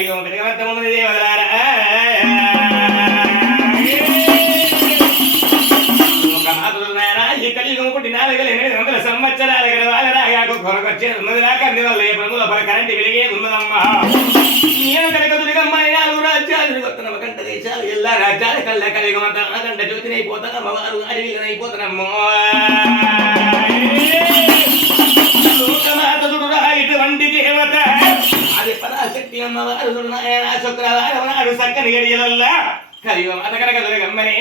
కలియుగం ఒకటి ఉన్నది దేవలారా ఈ కలియుగం ఒకటి 4800 సంవత్సరాల గడవాలరాగాకు కొరకొచ్చేది ఉన్నది నాకు అందువల్ల ఏ ప్రభుల కరెంటు వెలిగేది ఉన్నదమ్మా నేను కనుక దుర్గమ్మ 4 రాజ్యాలు కొత్త నవకంట దేశాలు എല്ലാ రాజ్యాల కళ్ళ కలియుగం అంతా అఖండ జ్యోతినైపోతాను అమ్మవారు అడవిలనైపోతానమ్మో లోకమాతదుడురా ఇటువంటి దేవత అది పరాశక్తి అమ్మవారు నాయన శుక్రవారం నాడు చక్కని గడియలల్లా కలియుగం అత కనుక దుర్గమ్మనే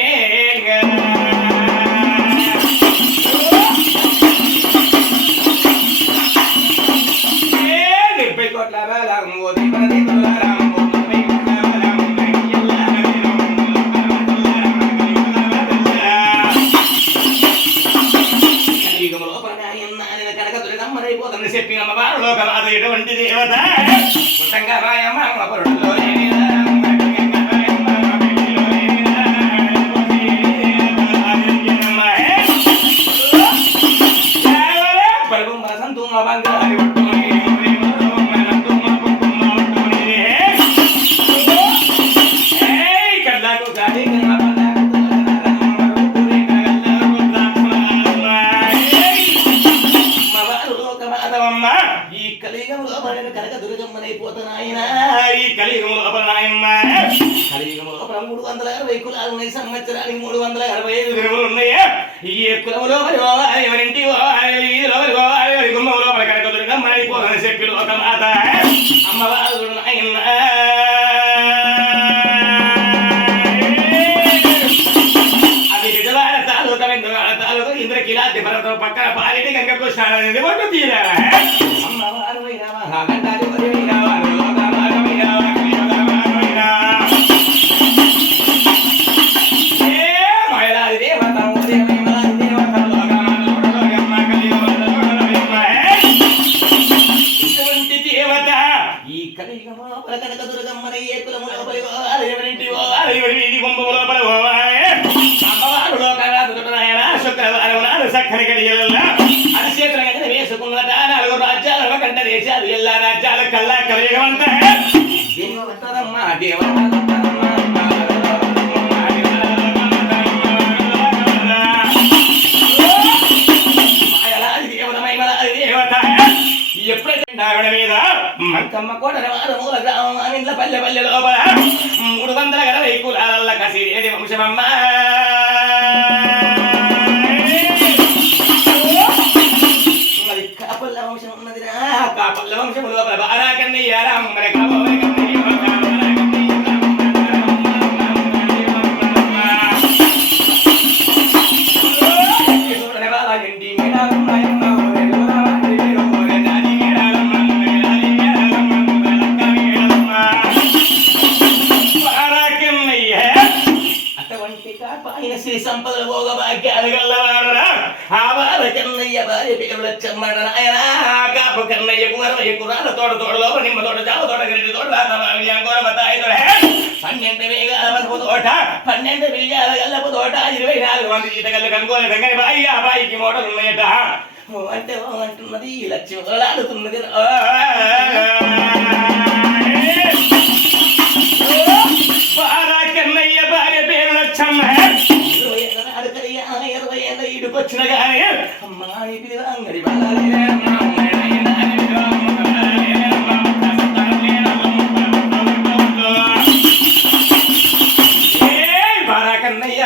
70 కోట్ల బలం ఓది ప్రతి బలం చెప్పి అమ్మవారు లోకమాత ఎటువంటి దేవత పుట్టంగా రాయమ్మ అమ్మపరుడులో సంవత్సరానికి 365 దినములు ఉన్నాయా ఈ కులములో ఎవరింటి ఎవరి గుమ్మలో కనుక దుర్గమ్మ అయిపోదని చెప్పి లోకమాత అమ్మవారు అది విజయవాడ తాలూకా వెందువాడ తాలూకా ఇంద్రకీలాద్రి పర్వతం పక్కన పాలిటి గంగకు స్నానం ఒట్టు తీరా అమ్మవారు వేసుకున్నట 4 రాజ్యాలు 1 గంట దేశాలు എല്ലാ రాజ్యాల కల్లా కలియుగమంతా దేవతమ్మా ఎప్పుడైతే ఆవిడ మీద మంకమ్మ కోటల మూల గ్రామం ఇంట్లో పల్లె పల్లె లోపల 360 కులాల కసిరేది వంశమమ్మ కాపల్ల వంశం ఉన్నది కాపల్ల వంశం లోపల బారా కన్నయ్య రామర సంపదలు భోగ భాగ్యాలు గల్లవాడరా ఆ బాల కన్నయ్య భార్య పేరు లచ్చమ్మడ నాయన కాపు కన్నయ్య కురాల తోట తోటలో నిమ్మ తోట జామ తోట గరిటి తోట బతాయి తోట 12 వేగాల పసుపు తోట 12 బియ్యాల గల్లపు తోట 24 మంది జీతగల్లు కనుకోని గంగని బాయి ఆ బాయికి మోటలు ఉన్నాయట అంటే అంటున్నది లక్ష్మి ఆడుతున్నది బారా కన్నయ్య భార్య పేరు లచ్చమ్మ వచ్చిన కానీ అమ్మా అంగడి బారా కన్నయ్య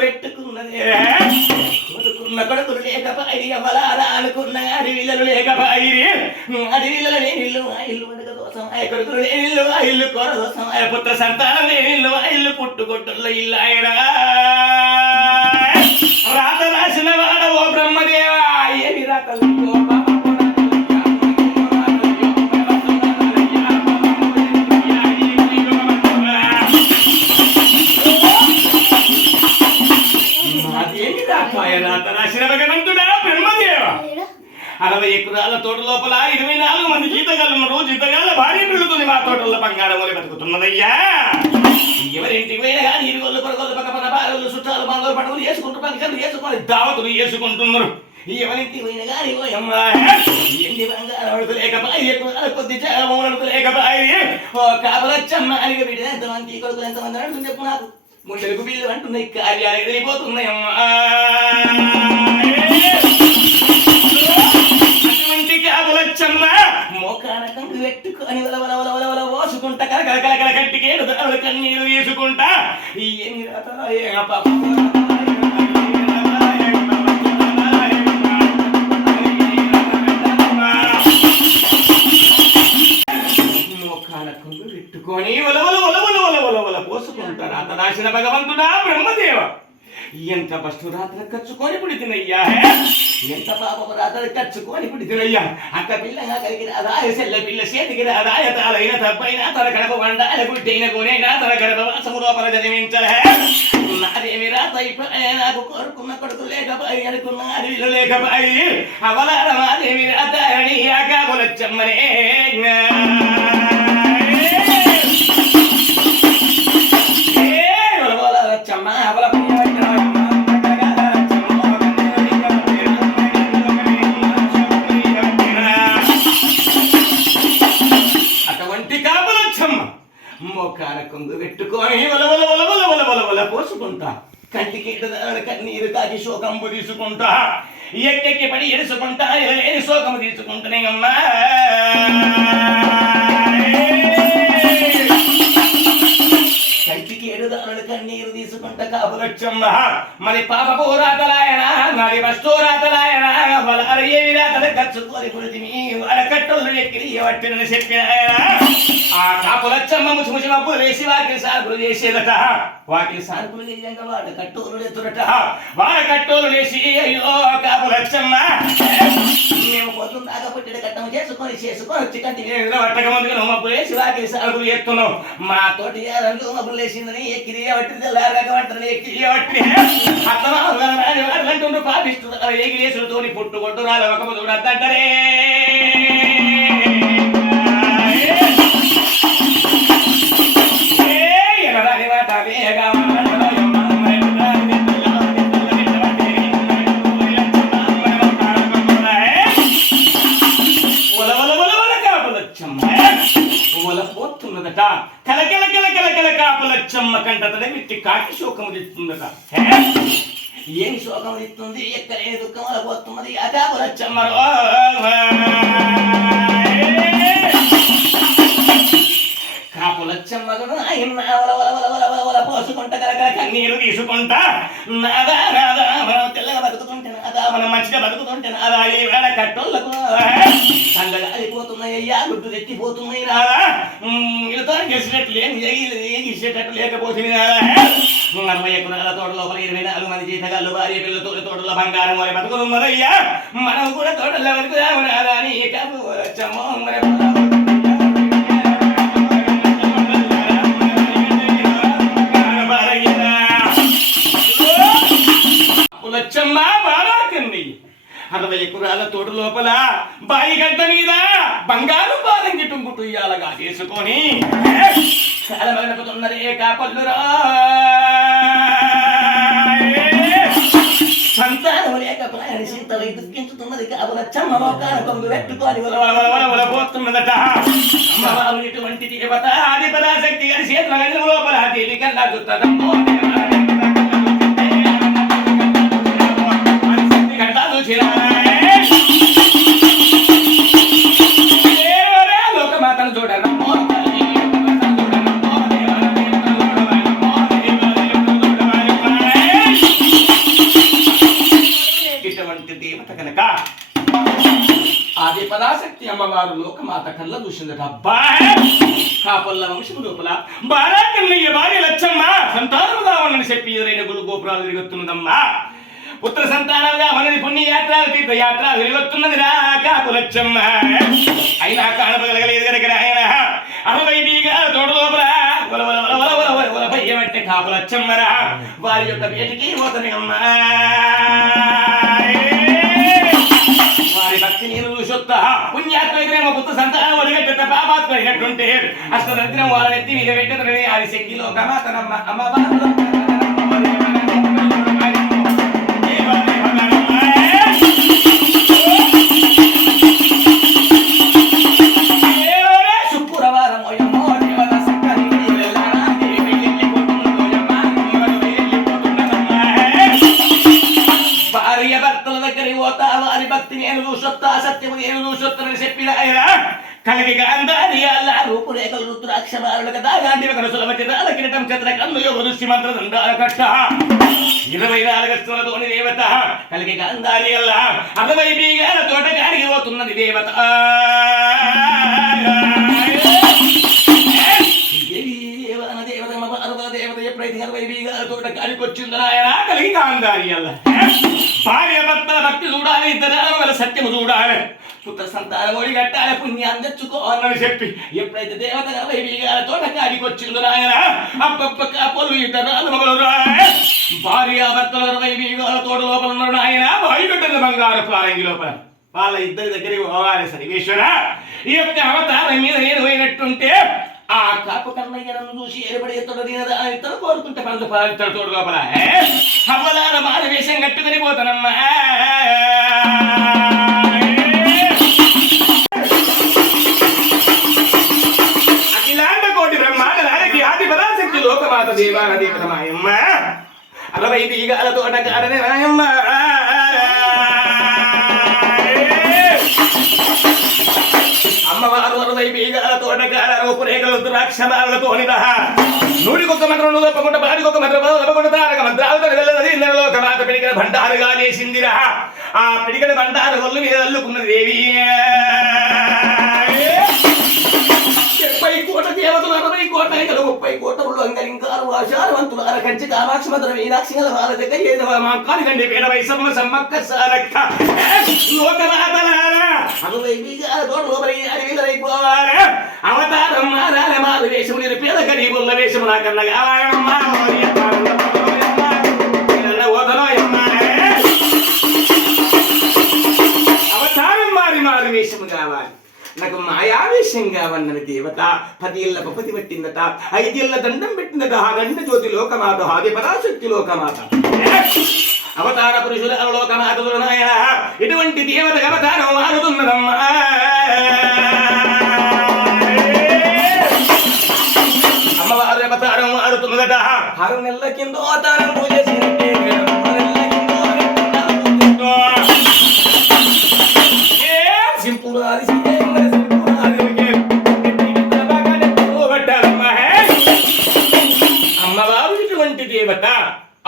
పెట్టుకున్నది కొడుకులు లేకపాయి అమలారా అనుకున్న అడవిళ్ళు లేకపాయి అడవిళ్ళలో లేని ఇల్లు ఆ ఇల్లు వడక దోసం ఆ కొడుకులు లేని ఇల్లు ఆ ఇల్లు కూర దోసం ఆ పుత్ర సంతానం లేని ఇల్లు ఆ ఇల్లు పుట్టుకొట్టుల్లో ఇల్లు ఆయన రాత రాసిన వాడ ఓ బ్రహ్మదేవా ఏమి రాతలు బ్రహ్మదేవ 60 ఎకరాల తోట లోపల 24 మంది జీతగాళ్ళు రోజు జీతగాళ్ళ భార్య పిల్లుతుంది మా తోటల్లో బంగారం బతుకుతున్నదయ్యా ఎవరింటికి పోయినా కానీ ఫంక్షన్లు చేసుకొని దావతులు చేసుకుంటున్నారు. ఎవరింటి పోయిన గాని ఎండి బంగారం అడుగులేకపాయి కొద్ది చాగమూలు అడుగులేకపాయి ఓ కాపలచ్చమ్మ అడిగి బిడ్డ ఎంతమంది కొడుకులు ఎంతమంది అడుగుతుంది చెప్పు నాకు. గుండెలకు బిల్లు అంటున్నాయి, కార్యాలు ఎదిరిపోతున్నాయమ్మా. అటువంటి కాపలచ్చమ్మ మోకాన కంగు పెట్టుకొని వల పోసుకుంటా కలకల కట్టికేడు కన్నీరు తీసుకుంటా ఏమి రాత పాప పెట్టుకొని పోసుకుంటారు. అతనాశన భగవంతుడా బ్రహ్మదేవ ఎంత పశురాత్ర కచ్చుకొని పుడితినయ్యా, ఎంత పాపపు రాత్ర కచ్చుకొని పుడితినయ్యా. అక్క పిల్లగా కలిగి రాదాయ సెల్ల పిల్ల చేతికి రాదాయ తాలైన తప్పైనా తన కడప వండాల గుడ్డైన కొనైనా తన కడప వాసము లోపల జన్మించలే. నాదేమి రాత నాకు కోరుకున్న కొడుకు లేకపాయి అనుకున్న అడవిలో లేకపాయి అవలార మాదేమి రాత అని ఆకాబులచ్చమ్మనే మోకాన కొంగు పెట్టుకొని పోసుకుంటా కంటికి కన్నీరు తాగి శోకంబు తీసుకుంటా ఎక్కెక్కి పడి ఎడుచుకుంటా ఎలాగైనా శోకము తీసుకుంటానే అమ్మా. కంటికి ఎడుదారుడు కన్నీరు తీసుకుంటా కాపులచ్చమ్మ మరి పాప పోరాతలాయనా మరి వస్తోరాతలాయనా వాళ్ళ ఏమి రాతలు ఖర్చుకొని పుడితిమి వాళ్ళ కట్టోళ్ళు ఎక్కి పట్టినని చెప్పిన ఆ కాపులచ్చమ్మ ముచ్చి మబ్బులు వేసి వాకిలి సార్పులు చేసేదట. వాకిలి సార్పులు చేయంగా వాళ్ళ కట్టోలు ఎత్తుడట. వాళ్ళ కట్టోలు వేసి అయ్యో కాపులచ్చమ్మ మేము పొద్దున్నాగా పుట్టిన కట్టం చేసుకొని వచ్చి కంటి పట్టక ముందుగా మబ్బులు వేసి వాకిలి సార్పులు చేస్తున్నాం. మా తోటి మబ్బులు వేసిందని ఎక్కి పట్టి తెల్లారకమంటారు ఎక్కి పట్టి అర్థంటుండ్రు పాపిస్తున్నారు. ఎగిరేసులతోని పుట్టు కొట్టు రాలి ఒక పొద్దు అద్దంటారే. పోతున్నదట కలకల కాపులచ్చమ్మ కంటతడే విట్టి కాకి శోకము తెస్తుందట. ఏమి శోకము తెస్తుంది, ఎక్కడే దుఃఖం వల్ల పోతున్నది ఆ కాపులచ్చమ్మ. కాపులచ్చమ్మ పోసుకుంటా కలకల కన్నీరు తీసుకుంటా నాదా తెల్లగా బతుకుతుంటే నాదా మనం మంచిగా బతుకుతుంటే నాదా ఈ వేళ కట్టోళ్ళకు చల్లగా అయిపోతున్నాయ్యా గుడ్డు తెచ్చిపోతున్నాయి నాదా వీళ్ళతో గెలిచినట్టు ఎగిసేటట్టు లేకపోతుంది నాదా. 40 ఎకరాల తోట లోపల 24 మంది జీతగాళ్ళు భార్య పిల్లతో తోటలో బంగారం వారి బతుకులున్నదయ్యా. మనం కూడా తోటలో వరకు నాదా అని కాపులచ్చమ్మ లచ్చమ్మ బారాకండి 60 ఎకరాల తోట లోపల బాయి గడ్డ మీద బంగారు పాదం గిటుంగుట్టు ఇయ్యాలగా చేసుకొని కాలమగనపుతున్నరే కాపల్లురా. సంతానం లేక ప్రయాణ చింతలై దుఃఖించుతున్నది కాపులచ్చమ్మ మోకాన కొంగు పెట్టుకొని పోతున్నదట. అమ్మవారు ఇటువంటి దేవత ఆది పరాశక్తి గారి చేతుల గంగ లోపల దేవి కన్నా చుట్టదమ్మో లోకమాతను చూడను ఇటువంటి దేవత కనుక ఆది పరాశక్తి అమ్మవారు లోకమాత కళ్ళ చూసిందట. అబ్బా కాపల్ల వంశం లోపల బారా కన్నయ్య భార్య లచ్చమ్మ సంతానము కావాలని చెప్పి ఎదురైన గురు గోపురాలు తిరుగుతున్నదమ్మా. పుత్ర సంతానంగా మనది పుణ్యయాత్ర తీర్థయాత్ర తిరుగుతున్నది రా కాపులచ్చమ్మ. అయినా కానపగలగలేదు కనుక ఆయన 60 బీగాల తోట లోపల పయ్యబట్టే కాపులచ్చమ్మరా వారి యొక్క వేటికి పోతని అమ్మా. వారి భక్తి నేను చూసొత్తా పుణ్యాత్మ పుత్ర సంతానం వదిగట్ట పాపాత్మ అయినట్టుంటే అష్టదరిద్రం వాళ్ళని ఎత్తి మీద పెట్టదని అది శక్తిలో గమాతనమ్మ అమ్మవారు కలిగి గాంధారి అల్ల రూపురేఖలు రుద్రాక్షమారుల కదా గాంధీ ఒక సులభచిత్రాల కిరీటం చంద్ర కన్ను యోగ దృష్టి మంత్ర దండాల కట్ట 24 అస్తులతోని దేవత కలిగి గాంధారి అల్ల 60 బీగాల తోటగాడికి పోతున్నది దేవత దేవత ఎప్పుడైతే 60 బీగాల తోటగాడికి వచ్చిందో ఆయన కలిగి గాంధారి అల్ల భార్య భర్తల భక్తి చూడాలి ఇద్దరు సత్యము చూడాలి పుత్ర సంతానం ఒడి కట్టాలి పుణ్యాన్ని తెచ్చుకో అన్నని చెప్పి ఎప్పుడైతే దేవత 60 బీగాల తోటగాడికి వచ్చిందో ఆయన అప్పక్క పొలు ఇద్దరు భార్య భర్తలు 60 బీగాల తోట లోపల ఉన్నాడు ఆయన బయటెట్టిన బంగారు పారంగి లోపల వాళ్ళ ఇద్దరి దగ్గరికి పోవాలి సర్వేశ్వర ఈ యొక్క అవతారం మీద నేను పోయినట్టుంటే ఆ కాపు కన్నయ్యను చూసి ఏర్పడి ఇతడు కోరుకుంటే పండు పాలిస్తాడు తోడు లోపల అవ్వలాల మాల వేషం కట్టుకుని పోతానమ్మా అఖిలాండ కోటి బ్రహ్మాండ నాయకి ఆది పరాశక్తి లోకమాత దేవానది మాయమ్మ 60 బీగాల తోట కాడనే మాయమ్మ అమ్మవారు 60 బీగాల తోటగాడ రూపురేఖలు రుద్రాక్షమాలతోనిద నూరికొక మంత్రం తప్పకుండా బాడికొక మంత్రం తప్పకుండా తారక మంత్రాలతో వెళ్ళదు ఇంద్రలోకమాత పిడికల భండారుగా చేసిందిరా ఆ పిడికల భండారు ఒళ్ళు మీద అల్లుకున్నది దేవి 70 కోట్ల దేవతలు 60 కోట్ల 30 కోట్ల అంగలింకారు ఆశారవంతులు అరకంచి కామాక్షి మంత్రం మీనాక్షి వాళ్ళ దగ్గర ఏదో మా కానికండి పేడ వైసమ్మ సమ్మక్క సారక్క లోకమాతలారా 60 బీగాల తోట లోపలి అడిగిపోవాలి అవతారం మారాలి మారు వేషము నేను పేద గరీబుల్ల వేషము నాకన్నా కావాలమ్మా అవతారం మారి మారు వేషము కావాలి నాకు మాయావేశం కావన్నది దేవత 10 ఏళ్ల పపతి పట్టిందట 5 ఏళ్ల దండం పెట్టిందట ఆ గండ జ్యోతి లోకమాత ఆది పరాశక్తి లోకమాత అవతార పురుషుల లోకమాతలు నాయన ఇటువంటి దేవత అవతారం మారుతున్నదమ్మా అమ్మవారి అవతారం మారుతున్నదట 6 నెలల కింద అవతారం పూజ సింపుల్ అమ్మవారు ఇటువంటి దేవత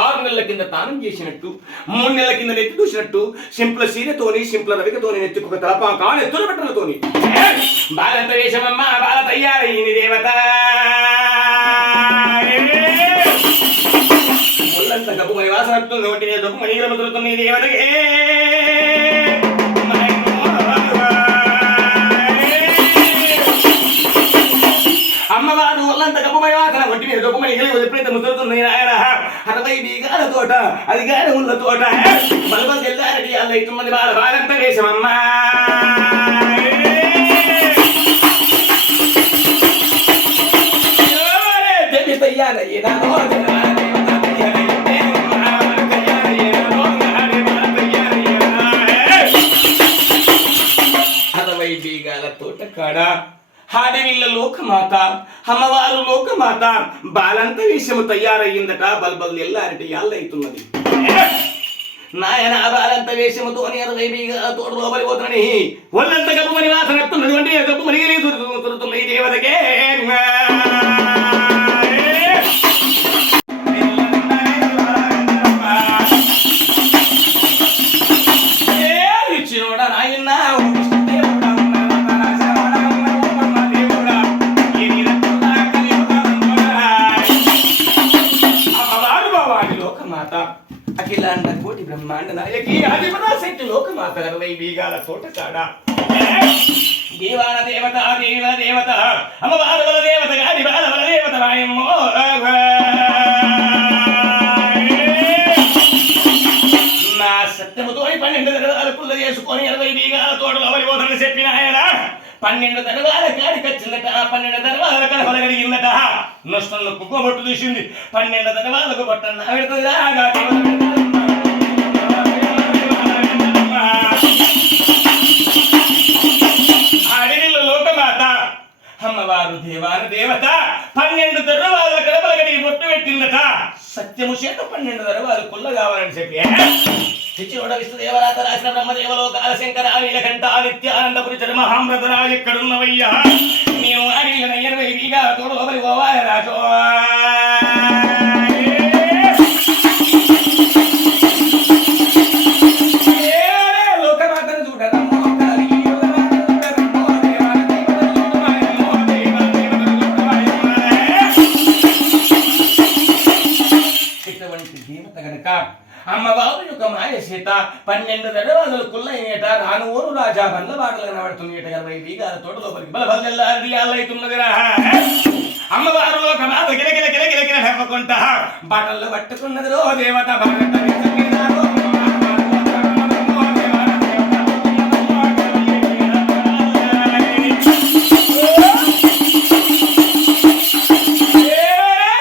6 నెలల కింద తానం చేసినట్టు 3 నెలల కింద నెత్తి చూసినట్టు సింపుల్ సీరతోని సింపుల్ రవికతోని నెత్తికొక తలపా కాని ఎత్తుల బట్టలతోని బాలంత వేషమమ్మ బాల తయారైంది దేవత ఒళ్ళంత గబ్బు మరి వాసనత్తుంది ఒకటి నేను దొప్పు మణిగల ముద్రతుంది దేవతకి అమ్మవారు ఒళ్ళంత గబ్బమై వాసన ఒంటి మీద దొప్పు మణిగలు ఎప్పుడైతే ముద్రతున్నాయి ఆయన 60 బీగాల తోట అది గారి ఉళ్ళ తోట బలబల్ తెల్లారటి అల్ల 5 మంది బాలంత వేషమమ్మా తయ్యారయ్యేనా తోటకాడ హాడవిల్ల లోకమాత అమ్మవారు లోకమాత బాలంత విషయము తయారయ్యిందట బల్బల్ ఎల్లారటి యాళ్ళైతున్నది నాయన బాలంత వేషముతో 60 బీగాల తోట లోపలి పోతున్నని ఒళ్ళంత గబ్బమని వాసనట్టున్నది అంటే గబ్బమని దొరుకుతున్నాయి దేవతకే ఇచ్చినోడా నాయన అఖిలాండ కోటి బ్రహ్మాండ నాయకి ఆదిపరాశక్తి లోకమాత 60 బీగాల తోటకాడ దేవాల దేవత దేవ దేవత అమ్మవారు వల దేవత గాడి బాల వల దేవత రాయమ్మో నా సత్యముతో 12 దర్వాలు కుల్ల చేసుకొని 60 బీగాల తోటలో అవలిపోతానని చెప్పిన ఆయన 12 దర్వాల కాడికి వచ్చిందట 12 దర్వాల కడపల కడిగిందట నష్టంలో కుక్కబొట్టు తీసింది 12 దర్వాలకు బొట్టన్న పెడుతుందిలాగా అడవిలో లోకమాత అమ్మవారు అమ్మవారు దేవాన దేవత 12 దర్వాల కడపలగడి బొట్టు పెట్టిందట. సత్యము చేత 12 దర్వాలు కుల్ల కావాలని చెప్పి చిచ్చివడ విష్ణుదేవరాత రాసిన బ్రహ్మదేవలో కాలశంకర నీలకంఠ నిత్యానందపురి జన్మహామృతరా ఎక్కడున్నవయ్యా నేను అడిగిన 80 వీగా తోడు లోపలి పోవాలి రాజో. అమ్మవారు యొక్క మాయ సీత 12 దడవాదులు కుల్లైనట రానువోరు రాజా బండ్ల బాటలు కనబడుతున్నట 20 వీగాల తోట లోపలికి బలబల్లెల్లాడియాలైతున్నదిరా. అమ్మవారు ఒక మాత గిలగిల గిలగిల గిల హెప్పకుంటా బాటల్లో పట్టుకున్నది రో దేవత భారత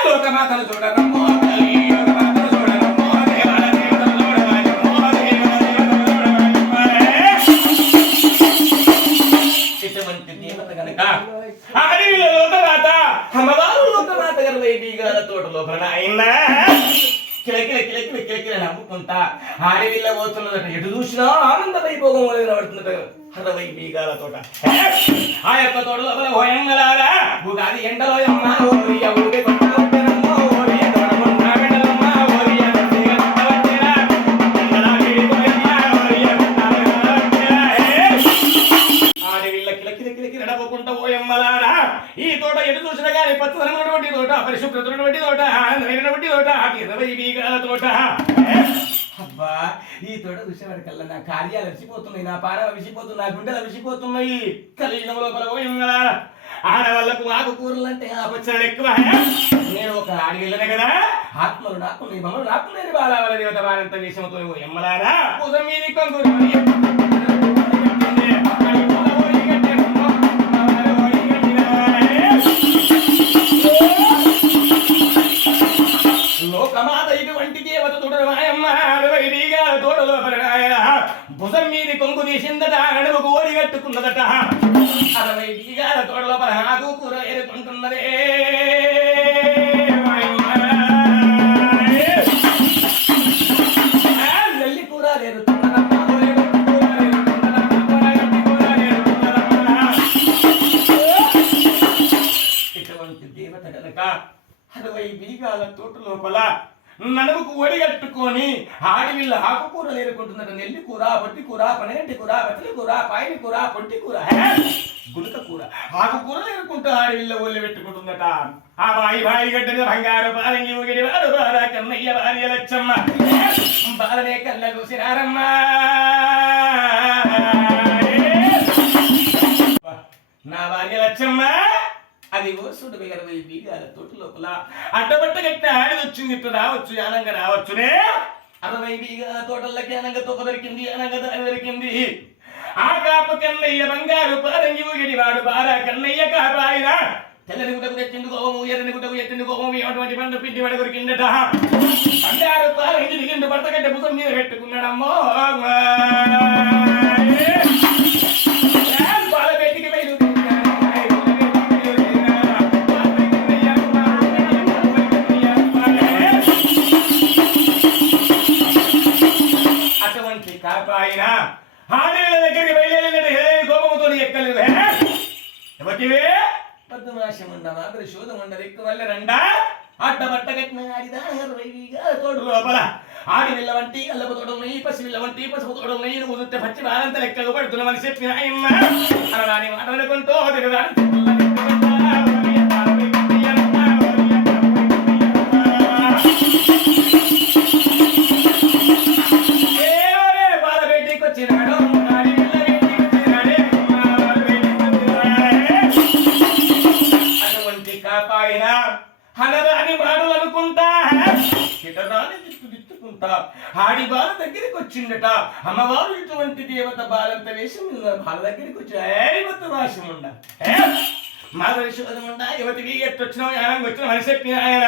లోకమాతను చూడరమ్మో నవ్వుకుంటా ఆడవిల్ల పోతున్నదట. ఎటు చూసినా ఆనంద వైభోగం కనబడుతున్నట 60 బీగాల తోట. ఆ యొక్క తోట లోపల భయంగలారా ఉగాది ఎండలో అమ్మ ఈ తోట ఎటు చూసినా కానీ పచ్చదనమైనటువంటి తోట, పరిశుభ్రతమైనటువంటి తోట, ఆనందమైనటువంటి తోట, 20 బీగాల తోట. అబ్బా ఈ తోట చూసేవాడికల్లా నా కార్యాలు అలసిపోతున్నాయి, నా పానాలు విసిపోతున్నాయి, నా గుండెలు విసిపోతున్నాయి. కలియుగం లోపల పోయిందా ఆడవాళ్లకు ఆకుకూరలు అంటే ఆపచ్చలు ఎక్కువ. నేను ఒక ఆడవిల్లనే కదా, ఆత్మలు నాకు నీ బొమ్మలు నాకు నేను బాలవాళ్ళ దేవత వారంత విషయంతో ఎమ్మలారా పూజ మీది కొందరు లోకమాత ఇటువంటి దేవత తోడమాయమ్మ 60 బీగాల తోటలో భుజం మీది కొంగు తీసిందట, నడుముకు ఓడి కట్టుకున్నదట. 60 బీగాల తోట లోపల ఆకు కూర ఏరుకుంటున్నదే. నెల్లి కూర ఇటువంటి దేవత కనుక 60 బీగాల తోట లోపల నడుముకు ఒడిగట్టుకొని ఆడవిల్ల ఆకుకూరలు ఏరుకుంటున్నట్టు. నెల్లి కూర, పొట్టి కూర, పనగంటి కూర, బచ్చలి కూర, పాయని కూర, పొట్టి కూర, గులక కూర, ఆకుకూరలు ఏరుకుంటూ ఆడవిల్ల ఒళ్ళు పెట్టుకుంటుందట. ఆ బాయి గడ్డ బంగారు పాలంగి ఊగిడి వాడు బారా కన్నయ్య భార్య లచ్చమ్మ బాలనే కళ్ళ చూసినారమ్మా. నా భార్య లచ్చమ్మ అది ఓసుడు 20 బీగాల తోట లోపల అడ్డబట్ట కట్టిన ఆడి వచ్చింది. ఇప్పుడు రావచ్చు, యానంగా రావచ్చునే. 60 బీగాల తోటలకి అనంగా తొక్క దొరికింది, అనంగా దారి దొరికింది. ఆ కాపు కన్నయ్య బంగారు పారంగి ఊగిడి వాడు బారా కన్నయ్య కాపాయినా తెల్లని గుటకు తెచ్చిండు కోపము, ఎర్రని గుటకు ఎత్తిండు కోపము, ఏటువంటి పండు పిండి వాడు దొరికిందట. బంగారు పారంగి దిగిండు భర్త కట్టే భుజం మీద పెట్టుకున్నాడమ్మో. బాలబెట్టికి బయలు కాపాయిన ఆడేళ్ళ దగ్గరికి బయలుదేరినట్టు కోపంతో ఎక్కలేదు. ఎవటివే పద్మవాసం ఉండవా శోధం ఉండదు ఎక్కువ వల్ల రండా అడ్డబట్ట కట్టిన ఆడిదా 60 బీగాల తోట లోపల ఆడి విల్ల వంటి అల్లపు తోట ఉన్నాయి, పసి విల్ల వంటి పసుపు తోట ఉన్నాయి. కుదిరితే పచ్చి బాలంత లెక్కలు పడుతున్నామని చెప్పిన ఆయమ్మ అలాని మాట్లాడుకుంటూ అటువంటి కాపాయిన హనరాని మాటలు అనుకుంటా హిటరాని దిత్తుకుంటా ఆడి బాల దగ్గరికి వచ్చిండట. అమ్మవారు ఇటువంటి దేవత బాలంత వేషం బాల దగ్గరికి వచ్చి ఏవత వాసం ఉండ మాధవిశోధం ఉండ యువతికి ఎట్టొచ్చినావు యానంగా వచ్చిన మనిషి చెప్పిన ఆయన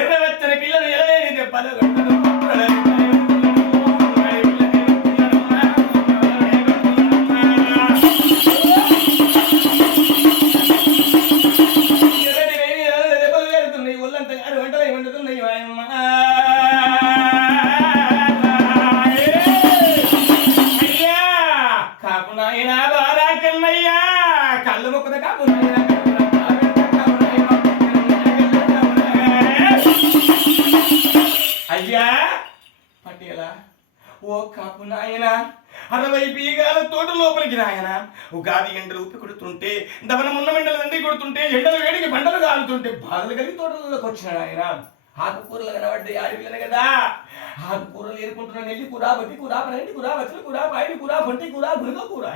ఎర్రవెచ్చని పిల్లలు ఎలలేని దెబ్బలు అయ్యా పటేలా ఓ కాపు నాయన 60 బీగాల తోట లోపలికి నాయన ఉగాది ఎండలు ఊపి కొడుతుంటే దవనమున్న మెండలు దండి కొడుతుంటే ఎండలు వేడికి బండలు కాలుతుంటే బాధలు కలిగి తోటలోకి వచ్చిన ఆయన ఆకుకూరలు కనబడ్డాయి ఆడవిల్లనే కదా ఆకుకూరలు ఏరుకుంటున్న నెల్లి కూర బట్టి కూర పరండి కూర బచ్చలు కూర పాయడి కూర పొంటి కూర గురుగ కూర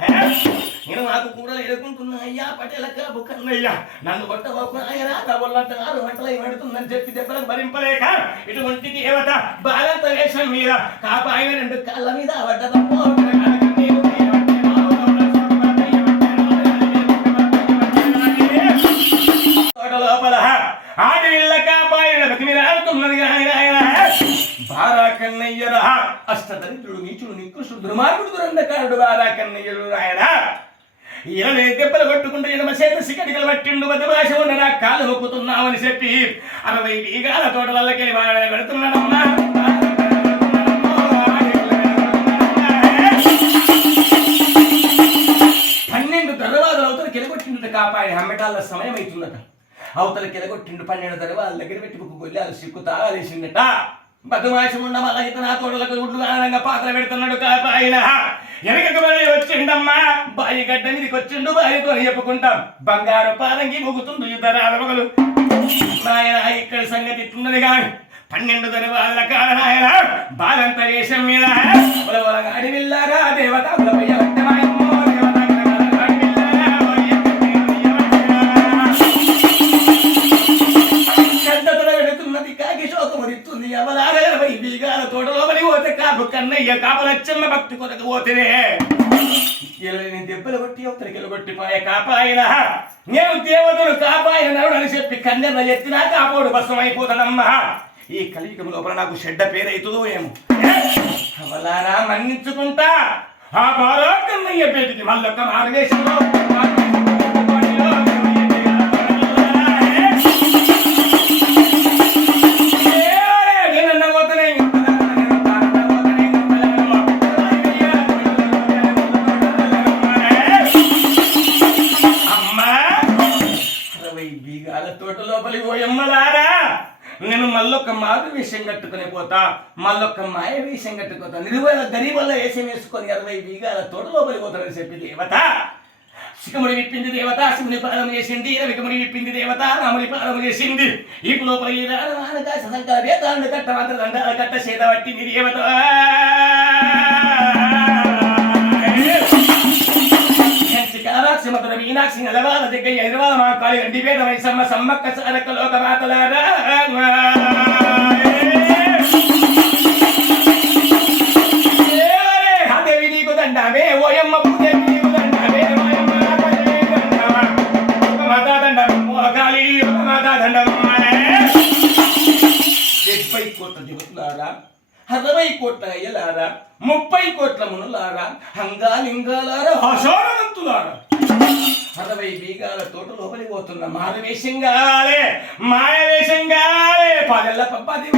నేను ఆకుకూరలు ఏరుకుంటున్నా అయ్యా పటేలక్క బుక్కన్నయ్యా నన్ను కొట్టబోకు ఆయన తబొల్లంత 6 గంటలు పడుతుందని చెప్పి దెబ్బలకు భరింపలేక ఇటువంటి దేవత బాలంత వేషం మీద కాపాయన 2 కాళ్ళ మీద పడ్డదమ్మో లోపల ఆడవిల్ల కాపాయన బతిమిరాడుతున్నది బారా కన్నయ్యరా అష్టదరిద్రుడు నీచుడు నికృష్టుడు దుర్మార్గుడు దురంధకారుడు బారా కన్నయ్యడు ఆయన ఇలా దెబ్బలు కొట్టుకుంటూ ఎడమ చేత సికటికలు పట్టిండు బద్దభాష ఉన్న నా కాలు మొక్కుతున్నామని చెప్పి 60 బీగాల తోటలకి పెడుతున్నాడమ్మా 12 దర్వాజలు అవతల కెలగొట్టిండు కాపాయ హమ్మెటాల సమయం అవుతుందట అవతల కెలగొట్టిండు 12 దర్వాజల దగ్గర పెట్టి గొల్లాలు సిక్కు తాళేసిందట బదుమాషం ఉన్న మళ్ళీ ఇతర తోటలకు గుడ్లు ఆనంగా పాత్ర పెడుతున్నాడు కాపాయన వెనకకు వచ్చిండమ్మా బాయి గడ్డ మీదకి వచ్చిండు బాయితో చెప్పుకుంటాం బంగారు పాలంగి ముగుతుండు ఇద్దరు అరవగలు నాయన ఇక్కడ సంగతి ఇట్లున్నది కానీ 12 దర్వాజల కారణాయన బాలంత వేషం మీద అడివిల్లారా దేవత తోటలోపలి పోతే కాపు కన్నయ్య కాపలచ్చమ్మ భక్తి కొరకు పోతేనే దెబ్బలు కొట్టి అవతలికి కొట్టిపోయే కాపాయన నేను దేవతలు కాపాయన నరుడు అని చెప్పి కన్నెన్న ఎత్తినా కాపోడు భస్మం అయిపోతాడమ్మా ఈ కలియుగం లోపల నాకు చెడ్డ పేరైతుందో ఏమో అవలారా మన్నించుకుంటా ఆ బాలో కన్నయ్య పేటికి మళ్ళొక్క మార్గేశంలో తోట లోపలి పోయమ్మలారా నేను మళ్ళొక్క మారు వేషం కట్టుకుని పోతా మళ్ళొక్క మాయ వేషం కట్టుకోతా నిరువేల గరీబల్ల వేషం వేసుకొని 60 బీగాల తోట లోపలి పోతానని చెప్పి దేవత శిఖముడి విప్పింది దేవత శివుని పాదం చేసింది రవికముడి విప్పింది దేవత రాముని పాదం చేసింది ఈ లోపల కట్ట మాత్రం దండాల కట్ట చేత పట్టింది దేవత మధుర మీనాక్షి నలవాల దగ్గర హైదరాబాద్ మా కాళీ రెండు వేద వైసమ్మ సమ్మక్క సారక్క లోక మాతలారా దేవి నీకు దండమే ఓయమ్మ భూదేవి నీకు దండమే మాతా దండం కాళీ మాతా దండం 70 కోట్ల దేవతలారా 60 కోట్ల అయ్యలారా 30 కోట్ల మునులారా హంగాలింగాలారా హోషోరవంతులారా 60 బీగాల తోట లోపలి పోతున్న మారవేషంగాలే మాయవేషంగాలే పగళ్ళ పప్పది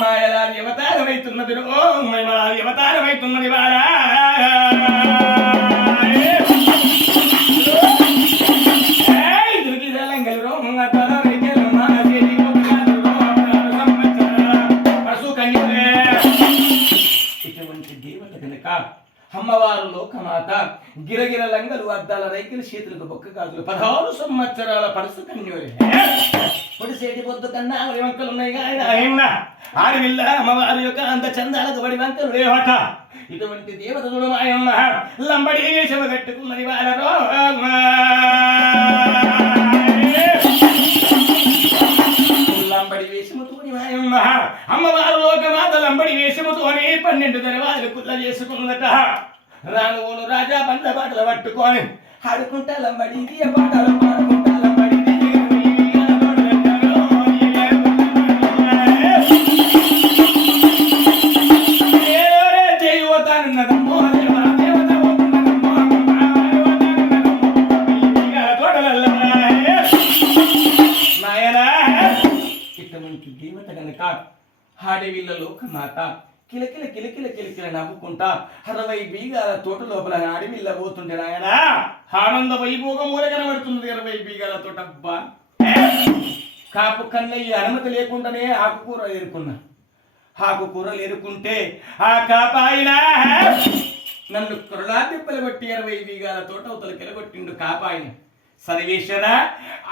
మాయలా అవతారమైతున్నది అవతారమైతున్నది బాలా అమ్మవారు లోకమాత గిరగిర లంగలు అద్దాల రైకిల చేతులకు బొక్క గాజులు 16 సంవత్సరాల పరుసు కన్యోరే పొడిసేటి పొద్దు కన్నా వడి వంకలు ఉన్నాయి ఆయన ఆడవిల్ల అమ్మవారి యొక్క అంత చందాలకు వడి వంకలు లేవట ఇటువంటి దేవతలు మాయమ్మ లంబడి వేషమ కట్టుకున్నది వాళ్ళలో లంబడి వేషముతోని మాయమ్మ అమ్మవారు లోకమాత లంబడి వేషముతోని 12 దర్వాజలు కుల్ల చేసుకున్నదట రానువును రాజా బండ్ల బాటలు పట్టుకొని ఆడుకుంటా లంబడి పాటలు పాడుకుంటా లంబడి నాయనా ఇటువంటి దేవత కనుక ఆడవిల్ల లోకమాత కిలకిల కిలకిల కిలకిల నవ్వుకుంటా 60 బీగాల తోట లోపల అడవిల్ల పోతుంటే నాయన ఆనంద వైభోగం మూల కనబడుతుంది. 20 బీగాల తోట. అబ్బా కాపు కన్నయ్య అనుమతి లేకుండానే ఆకుకూరలు ఎరుకున్నా. ఆకుకూరలు ఎరుకుంటే ఆ కాపాయిన నన్ను కురలా దెబ్బలు కొట్టి 60 బీగాల తోట అవతలకి ఎలగొట్టిండు కాపాయిన. సర్వేశ్వర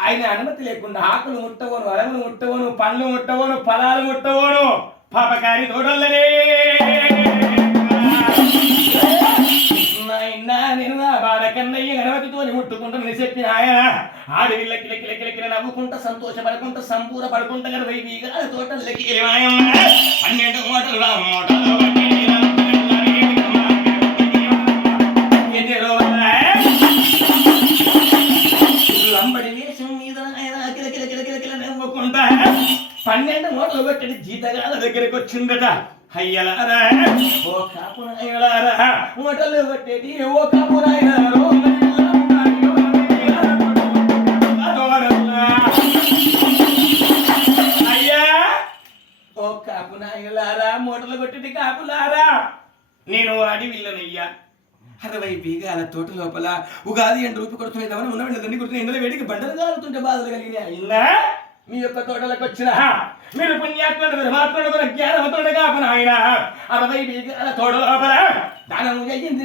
ఆయన అనుమతి లేకుండా ఆకులు ముట్టవోను, అలములు ముట్టవోను, పండ్లు ముట్టవోను, ఫలాలు ముట్టవోను, పాపకారి తోటల్లనే నేను నా బాలకన్నయ్య గణపతితో ముట్టుకుంటానని చెప్పిన ఆయన ఆడవిల్ల కిల కిల కిల కిల నవ్వుకుంటా సంతోషపడుకుంటా సంపూర పడుకుంటా 20 బీగాల తోటల్లకి 12 మూటలు లంబడి వేషం మీద ఆయన కిల కిల కిల కిల కిల నవ్వుకుంటా 12 మూటలు కొట్టడి జీతగాల దగ్గరికి వచ్చిందట. అయ్యలారా ఓ కాపునాయలారా మూటలు కొట్టేటి ఓ కాపునాయలారో అయ్యా ఓ కాపునాయలారా మూటలు కొట్టేటి కాపులారా నేను అడవిల్లనయ్యా 60 బీగాల తోట లోపల ఉగాది ఎండ రూపి కొడుతున్నాయి ఉన్నవాళ్ళందరినీ కొడుతున్న ఎండల వేడికి బండలు కాలుతుంటే బాధలు కలిగినాయి. అయినా మీ యొక్క తోటలకు వచ్చిన మీరు పుణ్యాత్ముడు ధర్మాత్ముడు జ్ఞానవంతుడు కాపున ఆయన 60 బీగాల తోట లోపల దానం అయ్యింది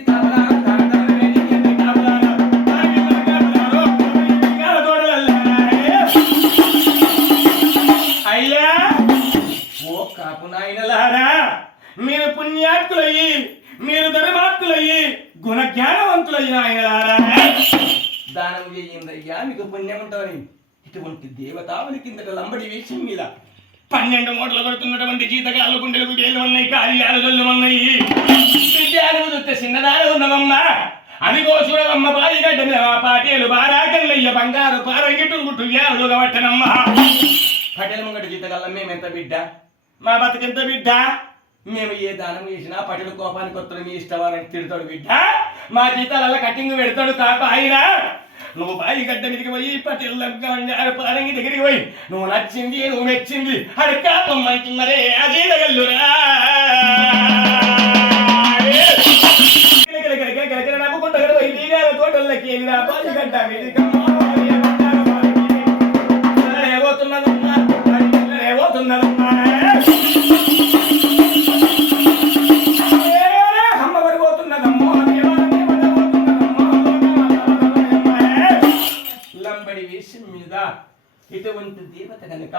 అయ్యా ఓ కాపునాయనలారా మీరు పుణ్యాత్ములయ్యి మీరు ధర్మాత్ములయ్యి గుణ జ్ఞానవంతులయ్యి ఆయనలారా దానం చేయిందయ్యా మీకు పుణ్యం ఉంటుంది. ఇటువంటి దేవతావుని కిందట లంబడి వేషం మీద 12 మూటలు కొడుతున్నటువంటి జీతగాళ్ళు గుండెలకు గేలు ఉన్నాయి, కార్యాలు జల్లు ఉన్నాయి. విద్యాలు చూస్తే చిన్నదాని ఉన్నవమ్మా అదిగో చూడవమ్మ బాయిగడ్డ మీద పాటేలు బారాకల్లయ్య బంగారు పారంగిట్టు గుట్టు యాలుగబట్టనమ్మ. పటేల ముంగట జీతగాళ్ళ మేమెంత బిడ్డ, మా బతుకెంత బిడ్డ, మేము ఏ దానం చేసినా పటేలు కోపానికి వస్తాడు, మీ ఇష్టవారని తిడతాడు బిడ్డ, మా జీతాల కటింగ్ పెడతాడు కాక ఆయన. నువ్వు బాయి గడ్డ మీదకి పోయి పటేళ్ళ పారంగి దగ్గరికి పోయి నువ్వు నచ్చింది నువ్వు మెచ్చింది అది కాపం అంటున్నారే అదే తగల్లురా నవ్వుకుంటా కదా ఈ బీగాల తోటల్లకి వెళ్ళిన బాయి గడ్డ మీదకి పోతున్నదమ్మా పోతున్నదమ్మా ఇటువంటి దేవత కనుక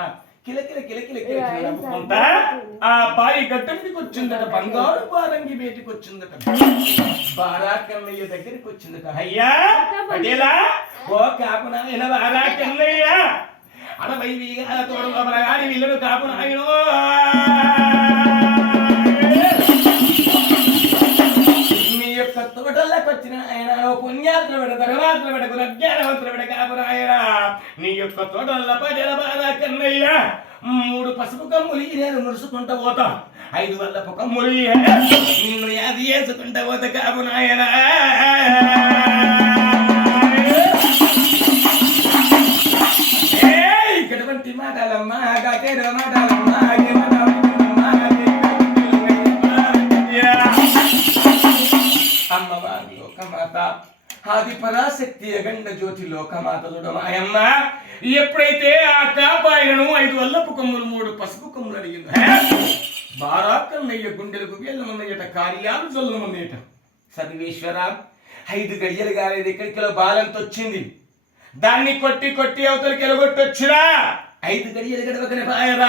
కిలకిల కిలకిల నవ్వుకుంటా ఆ బాయి గడ్డ మీదకి వచ్చిందట. బంగారు పారంగి బయటికి వచ్చిందట. బారాకన్నయ్య దగ్గరికి వచ్చిందట. అయ్యా పటేలా ఓ కాపునాయన బారాకన్నయ్య 60 బీగాల తోట లోపల గాడి వీళ్ళను కాపునాయను మీ యొక్క తోటల్లోకి వచ్చిన ఆయన పుణ్యాత్ముడు ధర్మాత్ముడు గుణజ్ఞానవంతుడు కాపునాయన నీ యొక్క తోటల్లో పటేల బారాకన్నయ్య 3 పసుపు కమ్ములు నేను మురుసుకుంటా పోతా 5 వల్లపు కమ్ములు నిన్ను యాది వేసుకుంటా పోతా కాపునాయన. ఇటువంటి మాటలమ్మా గాకేర మాటలమ్మా అమ్మవారి లోకమాత ఆది పరాశక్తి అగండ జ్యోతి లోకమాత చూడమాయమ్మ. ఎప్పుడైతే ఆ కాపాయను 5 వల్లపు కొమ్ములు 3 పసుపు కొమ్ములు అడిగింది బారాకన్నయ్య గుండెలకు వేళ్ళమన్నయ్యట, కార్యాలు జల్లుమన్నయ్యట. సర్వేశ్వర 5 గడియలు కాలేదు ఎక్కడికి బాలంత వచ్చింది, దాన్ని కొట్టి కొట్టి అవతలికి ఎలగొట్టొచ్చినా 5 గడియలు గడవకనే పాయరా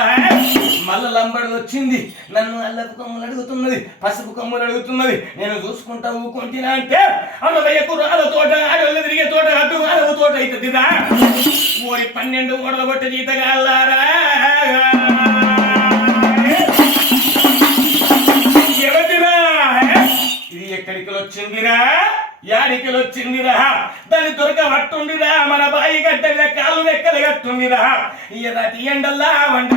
మల్ల లంబడి వచ్చింది. నన్ను అల్లపు కొమ్ములు అడుగుతున్నది, పసుపు కొమ్ములు అడుగుతున్నది, నేను చూసుకుంటా ఊకుంటున్నా అంటే 60 కుర్రాల తోట ఆడోళ్ళు తిరిగే తోట అడ్డు ఆడవు తోట అవుతుందిదా. ఓరి 12 మూటలు కొట్టే జీతగాళ్ళారా ఎవరిరా ఇది ఎక్కడికి వచ్చిందిరా, యాడికలు వచ్చిందిరా, దాన్ని దొరకబట్టుండిరా, మన బాయి గడ్డ మీద కాళ్ళు రెక్కలు కట్టుండిరా. ఇయదాటి ఎండల్లా వంట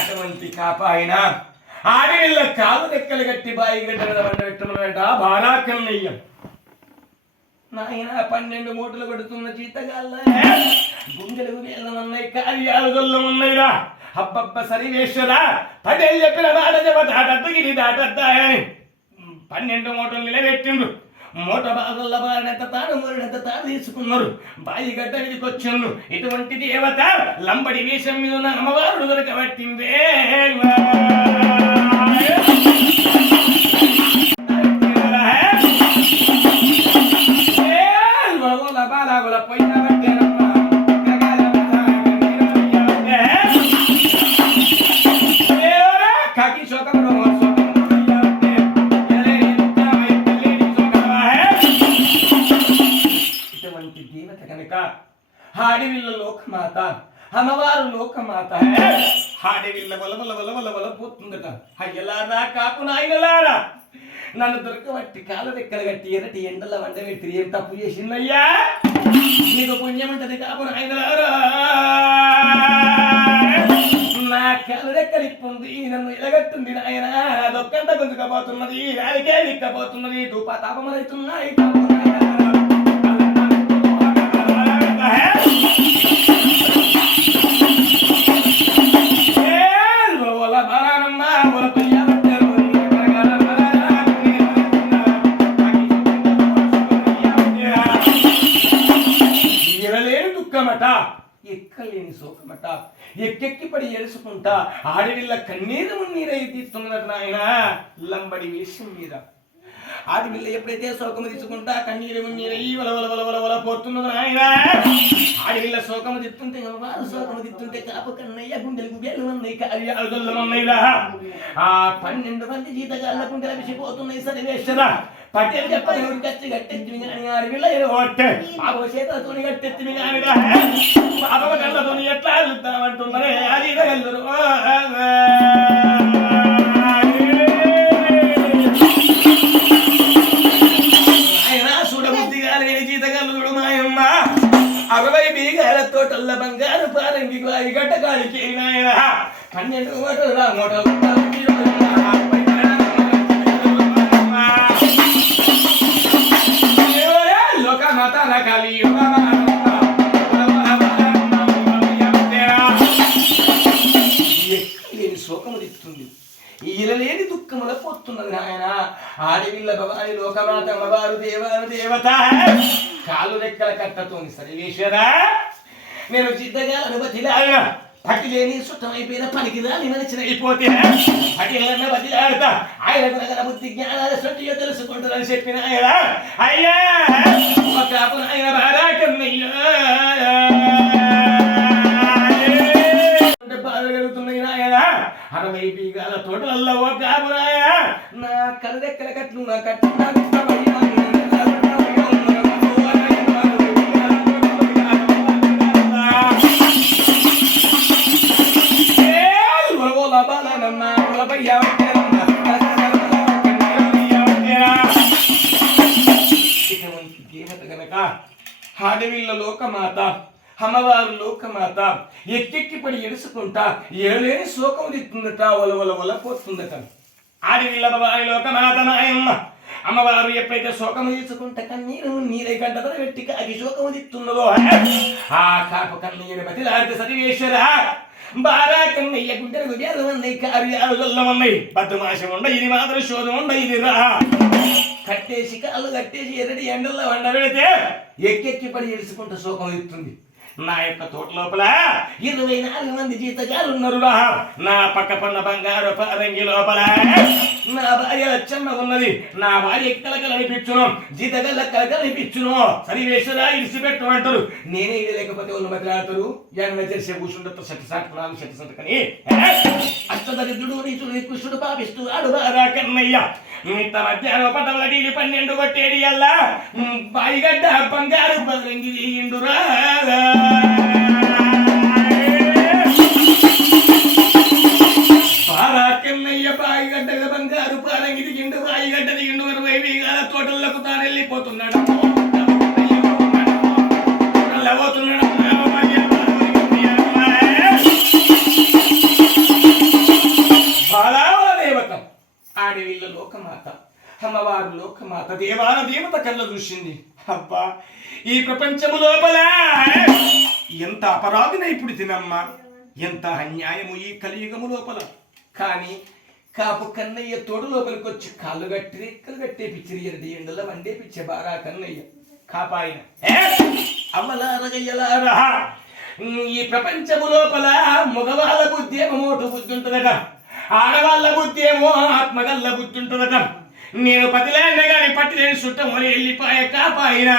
అటువంటి కాపాయన ఆడిళ్ళ కాళ్ళు రెక్కలు కట్టి బాయి గడ్డ మీద వంట పెట్టున్నాడంట బారాకన్నయ్య. నాయన 12 మూటలు కొడుతున్న జీతగాళ్ళ గుండెలు వేలమన్నాయి, కార్యాలు గొల్లమన్నాయిరా. అబ్బబ్బ సరివేశ్వరా, 10 ఏళ్ళు చెప్పిన మాట దాటద్దుగిరి దాటద్దాయని 12 మూటలు నిలబెట్టిండ్రు. మూట బాగల్ల బారినంత తాను మూరినంత తాను తీసుకున్నారు. బాయిగడ్డ మీదకి వచ్చిండ్రు. ఇటువంటి దేవత లంబడి వేషం మీద ఉన్న అమ్మవారు దొరకబట్టిందే. హాడివిల్ల లోకమాత, అమ్మవారు లోకమాత. హాడివిల్ల వలవల వలవల వల పోతుందట. అయ్యలారా కాపు నాయనలారా, నన్ను దొరకబట్టి కాళ్ళ రెక్కలు కట్టి ఎర్రటి ఎండల వండబెట్టి ఏం తప్పు చేసిందయ్యా? నీకు పుణ్యం ఉంటది కాపు నాయనలారా. నా కాళ్ళ రెక్కలు ఇప్పుంది, నన్ను ఎలగట్టుంది నాయన. అదొక్కంత గుంజుకపోతున్నది, అదికే విక్కపోతున్నది, ధూపతాపమవుతున్నాయి కాపు నాయన. ఎక్కలేని శోకమట, ఎక్కెక్కి పడి ఎలుసుకుంటా ఆడవిల్ల కన్నీరు మున్నీరై తీస్తున్నట్టు నాయన. లంబడి వేషం మీద ఆడవిల్ల ఎప్పుడైతే శోకము తీసుకుంటా కన్నీరు మున్నీరై వలవల వలవల వల పోతున్నది నాయన. ఆడవిల్ల శోకము తిత్తుంటే వారు శోకము తిత్తుంటే కాపు కన్నయ్య గుండెలకు వేలు ఉన్నాయి, కార్యాలు గొల్లమన్నాయిరా. ఆ 12 మంది జీతగాళ్ళ గుండెల విసిపోతున్నాయి. సరివేశ్వరా, పట్టేలు చెప్పని కచ్చి కట్టెత్తిమి కానీ ఆడవిల్ల ఒట్టే బాబు చేతతోని కట్టెత్తిమి కానీ బాబవ కళ్ళతోని ఎట్లా వెళ్తామంటున్నారే అది వెళ్ళరు. ఆయన చూడబుద్ధిగా లేని జీతగాళ్ళు మాయమ్మ 60 బీగాల తోటల్ల బంగారు పారంగి గడ్డ కాడికి ఆయన 12 మూటలు లోకమాత రకాలి శోకము దిస్తుంది, ఈలలేని దుఃఖముల పోతున్నది నాయన. ఆడవిల్ల భవాని లోకమాత అమ్మవారు దేవాను దేవత కాలు రెక్కల కట్టతోని. సరివేశ్వరా, నేను జిద్దగా అనుమతిలాగా పట్టి లేని సుట్టమైపోయిన పనికిదాన్ని మనిచిన అయిపోతే పటిలన్న బతిలాడతా. ఆయన గుణగల బుద్ధి జ్ఞానాల సొట్టిగా తెలుసుకుంటారని చెప్పిన ఆయన. అయ్యా కాపు ఆయన బాగా కన్నయ్యా బాధ కలుగుతున్నాయి నాయన. 60 బీగాల తోటలలో ఓ కాపు నాయ నా కళ్ళెక్కల కట్లు నా కట్టు ఆడవిల్ల లోకమాత అమ్మవారు లోకమాత ఎక్కెక్కి పడి ఎడుసుకుంటా ఏలేని శోకం దిస్తుందట, వలవల వల పోతుందట. ఆడవిల్ల భవాని లోకమాత నాయమ్మ అమ్మవారు ఎప్పుడైతే శోకము తీసుకుంటా కన్నీరు నీరై గడ్డ పెట్టి కాకి శోకము దిస్తున్నదో ఆ కాపు కన్నయ్యని బతిలాడితే సరివేశ్వరా బాగా కన్నయ్య గుండెలకు వేలమన్నాయి, కార్యాలు గొల్లమన్నాయి. బద్దుమాషం ఉండ ఇది మాత్రం శోధం ఉండ ఇది రా. కట్టేసి కాళ్ళు కట్టేసి ఎరడి ఎండల్లో వండ పెడితే ఎక్కెక్కి పడి ఎడుచుకుంటూ శోకం ఇస్తుంది. నా యొక్క తోట లోపల 24 మంది జీతగాలు ఉన్నారు. నా పక్క పన్న బంగారు పరంగి లోపల నా భార్య లచ్చమ్మ ఉన్నది. నా భార్య కలకలనిపించును, జీతగల్ల కలకలనిపించును. సరివేశ్వరా ఇడిచిపెట్టమంటారు. నేనే ఇది లేకపోతే వాళ్ళు మతిలాడతారు. చేసే కూర్చుండతో సట్టి సాటుకున్నాను సట్టి సంతకని అష్టదరిద్రుడు నీచుడు కృష్ణుడు పాపిస్తూ ఆడు బాగా కన్నయ్య మిగతా మధ్యాహ్నం పటంలో 12 కొట్టేడి అల్లా బాయిగడ్డ బంగారు పరంగి ఇండురా. బారాకెన్నయ్య బాయిగడ్డ బంగారు పారంగి దిగిండు, బాయిగడ్డ దిగిండు. 20 బీగాల తోటలకు తాను వెళ్ళిపోతున్నాడు. బాలాదేవత ఆడవిల్ల లోకమాత అమ్మవారు లోకమాత దేవాన దేవత కళ్ళ చూసింది. అబ్బా, ఈ ప్రపంచము లోపల ఎంత అపరాధిన ఇప్పుడు తినమ్మా, ఎంత అన్యాయము ఈ కలియుగము లోపల. కానీ కాపు కన్నయ్య తోడు లోపలికి వచ్చి కాళ్ళు గట్టి రెక్కలు కట్టే పిచ్చిరి ఎరటి ఎండల వండే పిచ్చే బారా కన్నయ్య కాపాయన. అమ్మలారగయ్యలారా, ఈ ప్రపంచము లోపల మగవాళ్ళ బుద్ధి ఏమో మోటు బుద్ధి ఉంటుందట, ఆడవాళ్ళ బుద్ధి ఏమో ఆత్మగల్ల బుద్ధి ఉంటుందట. నేను పతిలేండ గాని పట్టిలేని చుట్టమని వెళ్ళిపోయే కాపాయన.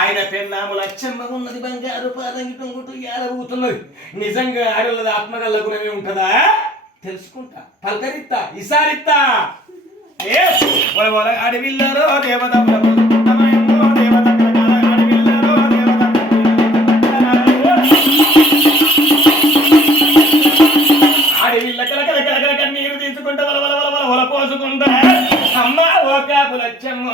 ఆయన పెన్నాము లచ్చమ్మ ఉన్నది, బంగారు పాదంగి టొంగుటూ ఏడబోతున్నది. నిజంగా ఆడవాళ్ళది ఆత్మగల్ల గుణమే ఉంటుందా? తెలుసుకుంటా, పలకరిత్తా, ఇసారిత్తా. అడవిల్లారో దేవత నీరు తీసుకుంటా వల పోసుకుంటా. అమ్మ ఓ కాపులచ్చమ్మ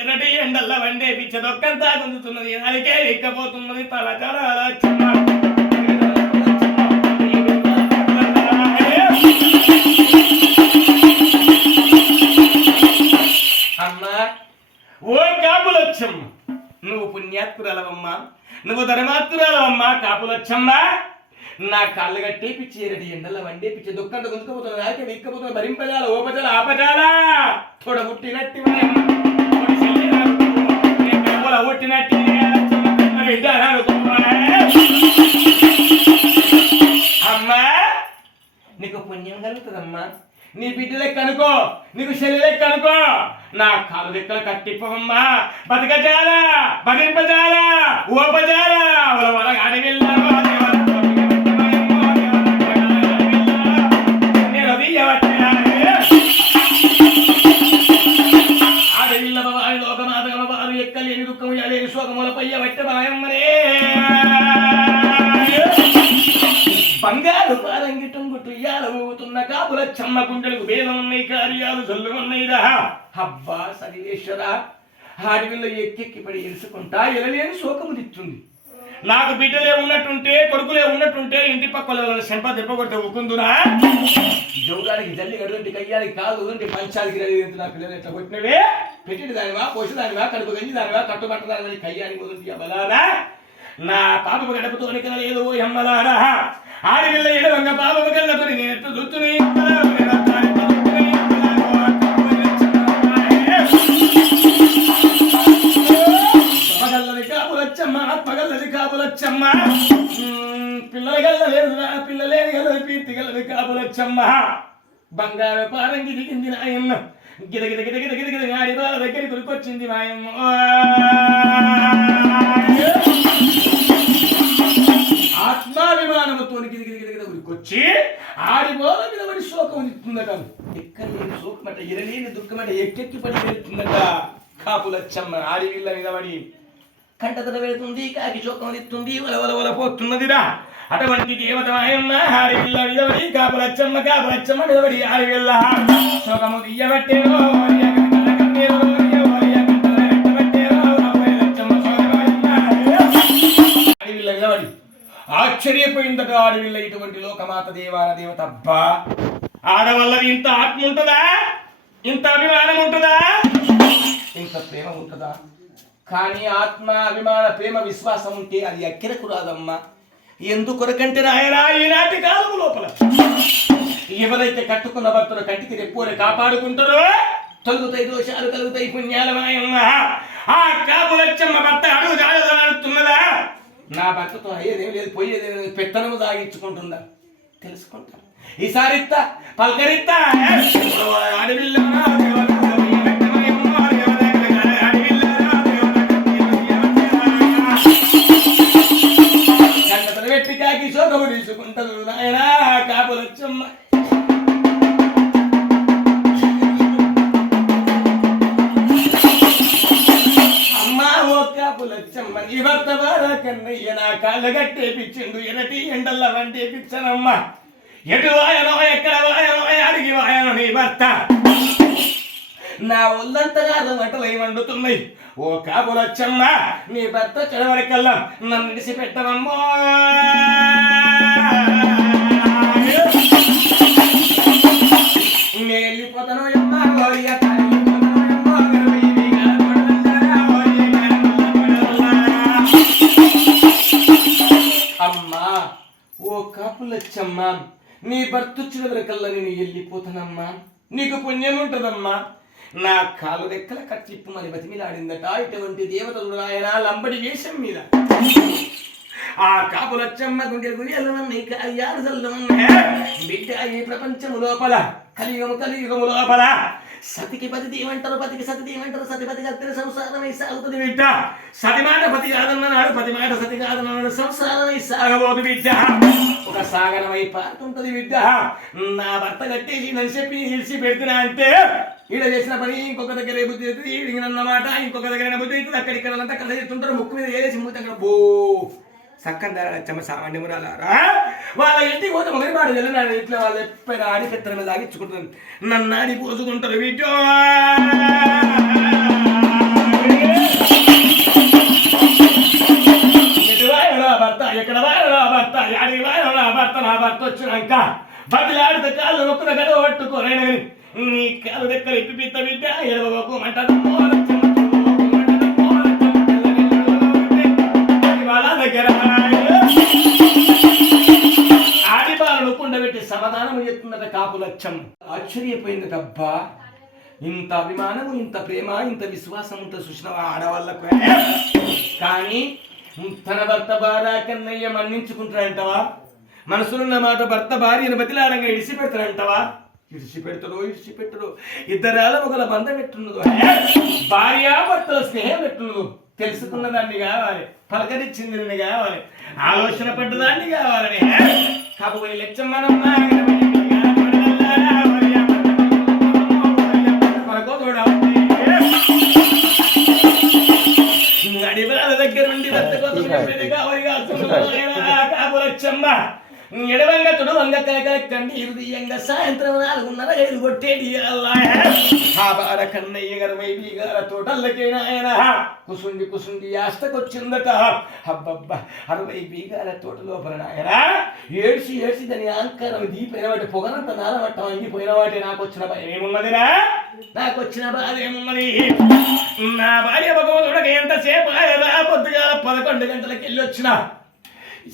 ఎన్నటి ఎండల్లా వండే పిచ్చ దొక్కంతా గుంజుతున్నది, అలికే ఎక్కపోతున్నది తల చరాలచ్చమ్మ. అమ్మా ఓ కాపులచ్చమ్మ, నువ్వు పుణ్యాత్మురాలవమ్మా, నువ్వు ధర్మాత్మురాలవమ్మా. కాపులచ్చమ్మ, నా కాళ్ళు కట్టే పిచ్చి ఎరటి ఎండల వండే పిచ్చి దుఃఖంతో గుంజుకపోతున్నది, ఆకే విక్కపోతున్నది, భరింపజాల ఓపజాల ఆపజాల తోడ పుట్టినట్టి పుట్టినట్టి అమ్మా, నీకు పుణ్యం కలుగుతుందమ్మా. నీ బిడ్డలెక్క అనుకో, నీకు శరీరెక్క అనుకో. నా కాలు రెక్కలు కట్టిప్పమ్మా, బతకజాలా బతింపజాలా ఓపజాలా అడవిల్లా అడవిల్ల వారి లోకమాత వారు ఎక్కలేని దుఃఖము ఎలేని శోకములపై వట్ట మాయమ్మనే. బంగారు పారంగి టొంగుటు ఊతున్న కాపులచ్చమ్మ గుండెలకు భేదం ఉన్నాయి, కార్యాలు జల్లు ఉన్నాయిరా. అబ్బా సర్వేశ్వరా, ఆడవిల్ల ఎక్కెక్కి పడి ఎరుసుకుంటా ఎలలేని శోకము దిచ్చుంది. నాకు బిడ్డలే ఉన్నట్టుంటే, కొడుకులే ఉన్నట్టుంటే ఇంటి పక్కల శంప దెబ్బకొడితే ఒక్కుందునా? జోగానికి జల్లి గడుంటి కయ్యానికి కాదు అంటే పంచాలకి నా పిల్లలు ఎట్లా కొట్టినవే, పెట్టిన దానివా, పోసేదానివా, కడుపు గంజి దానివా, కట్టుబట్ట దాని కయ్యానికి మొదటి అమ్మలారా. నా పాప గడపతో లేదు ఓ అమ్మలారా. ఆడపిల్ల ఎడవంగ పాప కళ్ళతో నేను ఎట్టు చూస్తుని కాపులచ్చమ్మ, ఆత్మగల్లది కాపులచ్చమ్మ. పిల్లల గల్ల లేదు, పిల్లలే గల్లది పీర్తి గల్లది కాపులచ్చమ్మ. బంగారు పారంగి దిగింది నాయమ్మ, గిదగిద గిదగిద గిదగిద ఆడి బాల దగ్గరికి కొడుకొచ్చింది నాయమ్మ. ఆత్మాభిమానముతో గిదగిద ఉరికొచ్చి ఆడిపోల నిలబడి శోకం ఇస్తుందట. ఎక్కలేని శోకమట, ఎరలేని దుఃఖమట, ఎక్కెక్కి పడి వెళ్తుందట. కాపులచ్చమ్మ ఆడివిల్ల నిలబడి కంటతడ వెళుతుంది, కాకి శోకం ఇస్తుంది, వల పోతున్నదిరా. అటువంటి దేవత మాయమ్మ ఆడివిల్ల నిలబడి కాపులచ్చమ్మ, కాపులచ్చమ్మ నిలబడి ఆడివిల్ల శోకము తీయబట్టేరో ఆడివిల్ల నిలబడి ఆశ్చర్యపోయిందట. ఆడవిల్ల ఇటువంటి లోకమాత దేవాన దేవత. అబ్బా, ఆడవల్లది ఇంత ఆత్మ ఉంటుందా, ఇంత అభిమానం ఉంటుందా, ఇంత ప్రేమ ఉంటుందా? కానీ ఆత్మ అభిమాన ప్రేమ విశ్వాసం ఉంటే అది ఎక్కడకు రాదమ్మా. ఎందుకొరకంటే నాయనా, ఈనాటి కాలము లోపల ఎవరైతే కట్టుకున్న భర్తలు కంటికి రెప్పోని కాపాడుకుంటారో తొలుగుతాయి దోషాలు, కలుగుతాయి పుణ్యాల మాయమ్మ. ఆ కాపులచ్చమ్మ భర్త అడుగు జాగ్రత్తగా నా భర్తతో అయ్యేదేమి లేదు, పోయేదేమి పెత్తనము దాగించుకుంటుందా? తెలుసుకుంటా, ఈసారిత్తా, పలకరిత్తా. కంటతను పెట్టి కాకి శోకము తీసుకుంటారు నాయనా కాపులచ్చమ్మ. కాపులచ్చమ్మ నీ భర్త బారా కన్నయ్య నా కాళ్ళ గట్టేపిచ్చిండు, ఎనటి ఎండల్లా వంటేపిచ్చనమ్మ. ఎటు వాయనో ఎక్కడ వాయనో అడిగి వాయనో నీ భర్త. నా ఒళ్ళంతగా మంటలై వండుతున్నాయి. ఓ కాపులచ్చమ్మ, నీ భర్త చెడవరికల్లా నన్ను విడిచిపెట్టమమ్మా. కాపులచ్చమ్మ నీ భర్తొచ్చిన వరకల్లా నేను వెళ్ళిపోతానమ్మా, నీకు పుణ్యం ఉంటదమ్మా. నా కాలు రెక్కల కట్టిప్పుమని బతిమిలాడిందట ఇటువంటి దేవతలు ఆయన లంబడి వేషం మీద. ఆ కాపులచ్చమ్మ గుండెలు గురియల్లుమన్నీ కార్యాలు చల్లుమన్నా బిడ్డ ఈ ప్రపంచము లోపల కలియుగము లోపల సతికి పతి ఏమంటారు, పతికి సతి ఏమంటారు, సతిపతి కత్తిన సంసారమై సాగుతుంది బిడ్డ. సతి మాట పతి కాదన్నాడు, పతి మాట సతి కాదన్నాడు, సంసారమై సాగబోదు బిడ్డ. ఒక సాగరమై పారుతుంటది బిడ్డ. నా భర్త కట్టేసి నన్ను చెప్పి నిలిచి పెడుతున్నా అంటే ఈడ చేసిన పని ఇంకొక దగ్గర బుద్ధి అవుతుంది, ఈడినన్నమాట ఇంకొక దగ్గర బుద్ధి అవుతుంది. అక్కడిక్కడంతా కళ్ళ చేస్తుంటారు, ముక్కు మీద వేసి మూత అక్కడ బో సక్కని ధరచ్చమ్మ సామాన్యమురాలారా. వాళ్ళ ఇంటికి పోతే ఒకరి మాట వెళ్ళినాడు, ఇట్లా వాళ్ళు ఎప్పుడైనా ఆడి పెత్తన మీద ఆగించుకుంటారు, నన్ను ఆడి పోసుకుంటారు వీటో. ఎటు వాయడా భర్త, ఎక్కడ వాయడా భర్త, యాడి వాయడా భర్త. నా భర్త వచ్చినాక బదిలాడితే కాళ్ళు నొక్కున గడవ పట్టుకోరైనా నీ కాలు దగ్గర ఇప్పి పిత్త బిడ్డ ఎడవకు మంటది దగ్గర ఆడిబాలను కుండబెట్టి సమాధానం చెప్తున్నట కాపులచ్చం. ఆశ్చర్యపోయిందట, అబ్బా ఇంత అభిమానము, ఇంత ప్రేమ, ఇంత విశ్వాసం ఉంటే చూసిన ఆడవాళ్ళకు. కానీ తన భర్త భార్య కన్నయ్య మన్నించుకుంటాడంటవా? మనసులున్న మాట భర్త భార్యను బతిలాడంగా ఇడిసిపెడతాడంటవా? ఇడిచిపెట్టడు. ఇద్దరాల ఒకల బంధం ఎట్టున్నదో, భార్యాభర్తల స్నేహం ఎట్టున్నదో తెలుసుకున్న దాన్ని కావాలి, పలకరించింది కావాలి, ఆలోచన పడ్డదాన్ని కావాలని. కాబోయే లక్ష్యం మనం అడివాళ్ళ దగ్గర నుండి కాపులచ్చమ్మ ఎడవంగతుడు వంగ కండి ఇరుదియంగా సాయంత్రం 4:30 కొట్టేది. ఆ బార కన్నయ్య గారు వైబీ గారు తోటల్లకైనా ఆయన కుసుండి ఆస్తకొచ్చిందట. అబ్బబ్బా 60 బీగాల తోట లోపల ఆయన ఏడ్చి దాని అహంకారం దీపైన వాటి పొగనంత నాలమట్టం అంగిపోయిన వాటి నాకు వచ్చిన భయం ఏమున్నదిరా, నాకు వచ్చిన బాధ ఏమున్నది. నా భార్య భగవంతుడికి ఎంతసేపు పొద్దుగా 11 గంటలకు వెళ్ళి వచ్చిన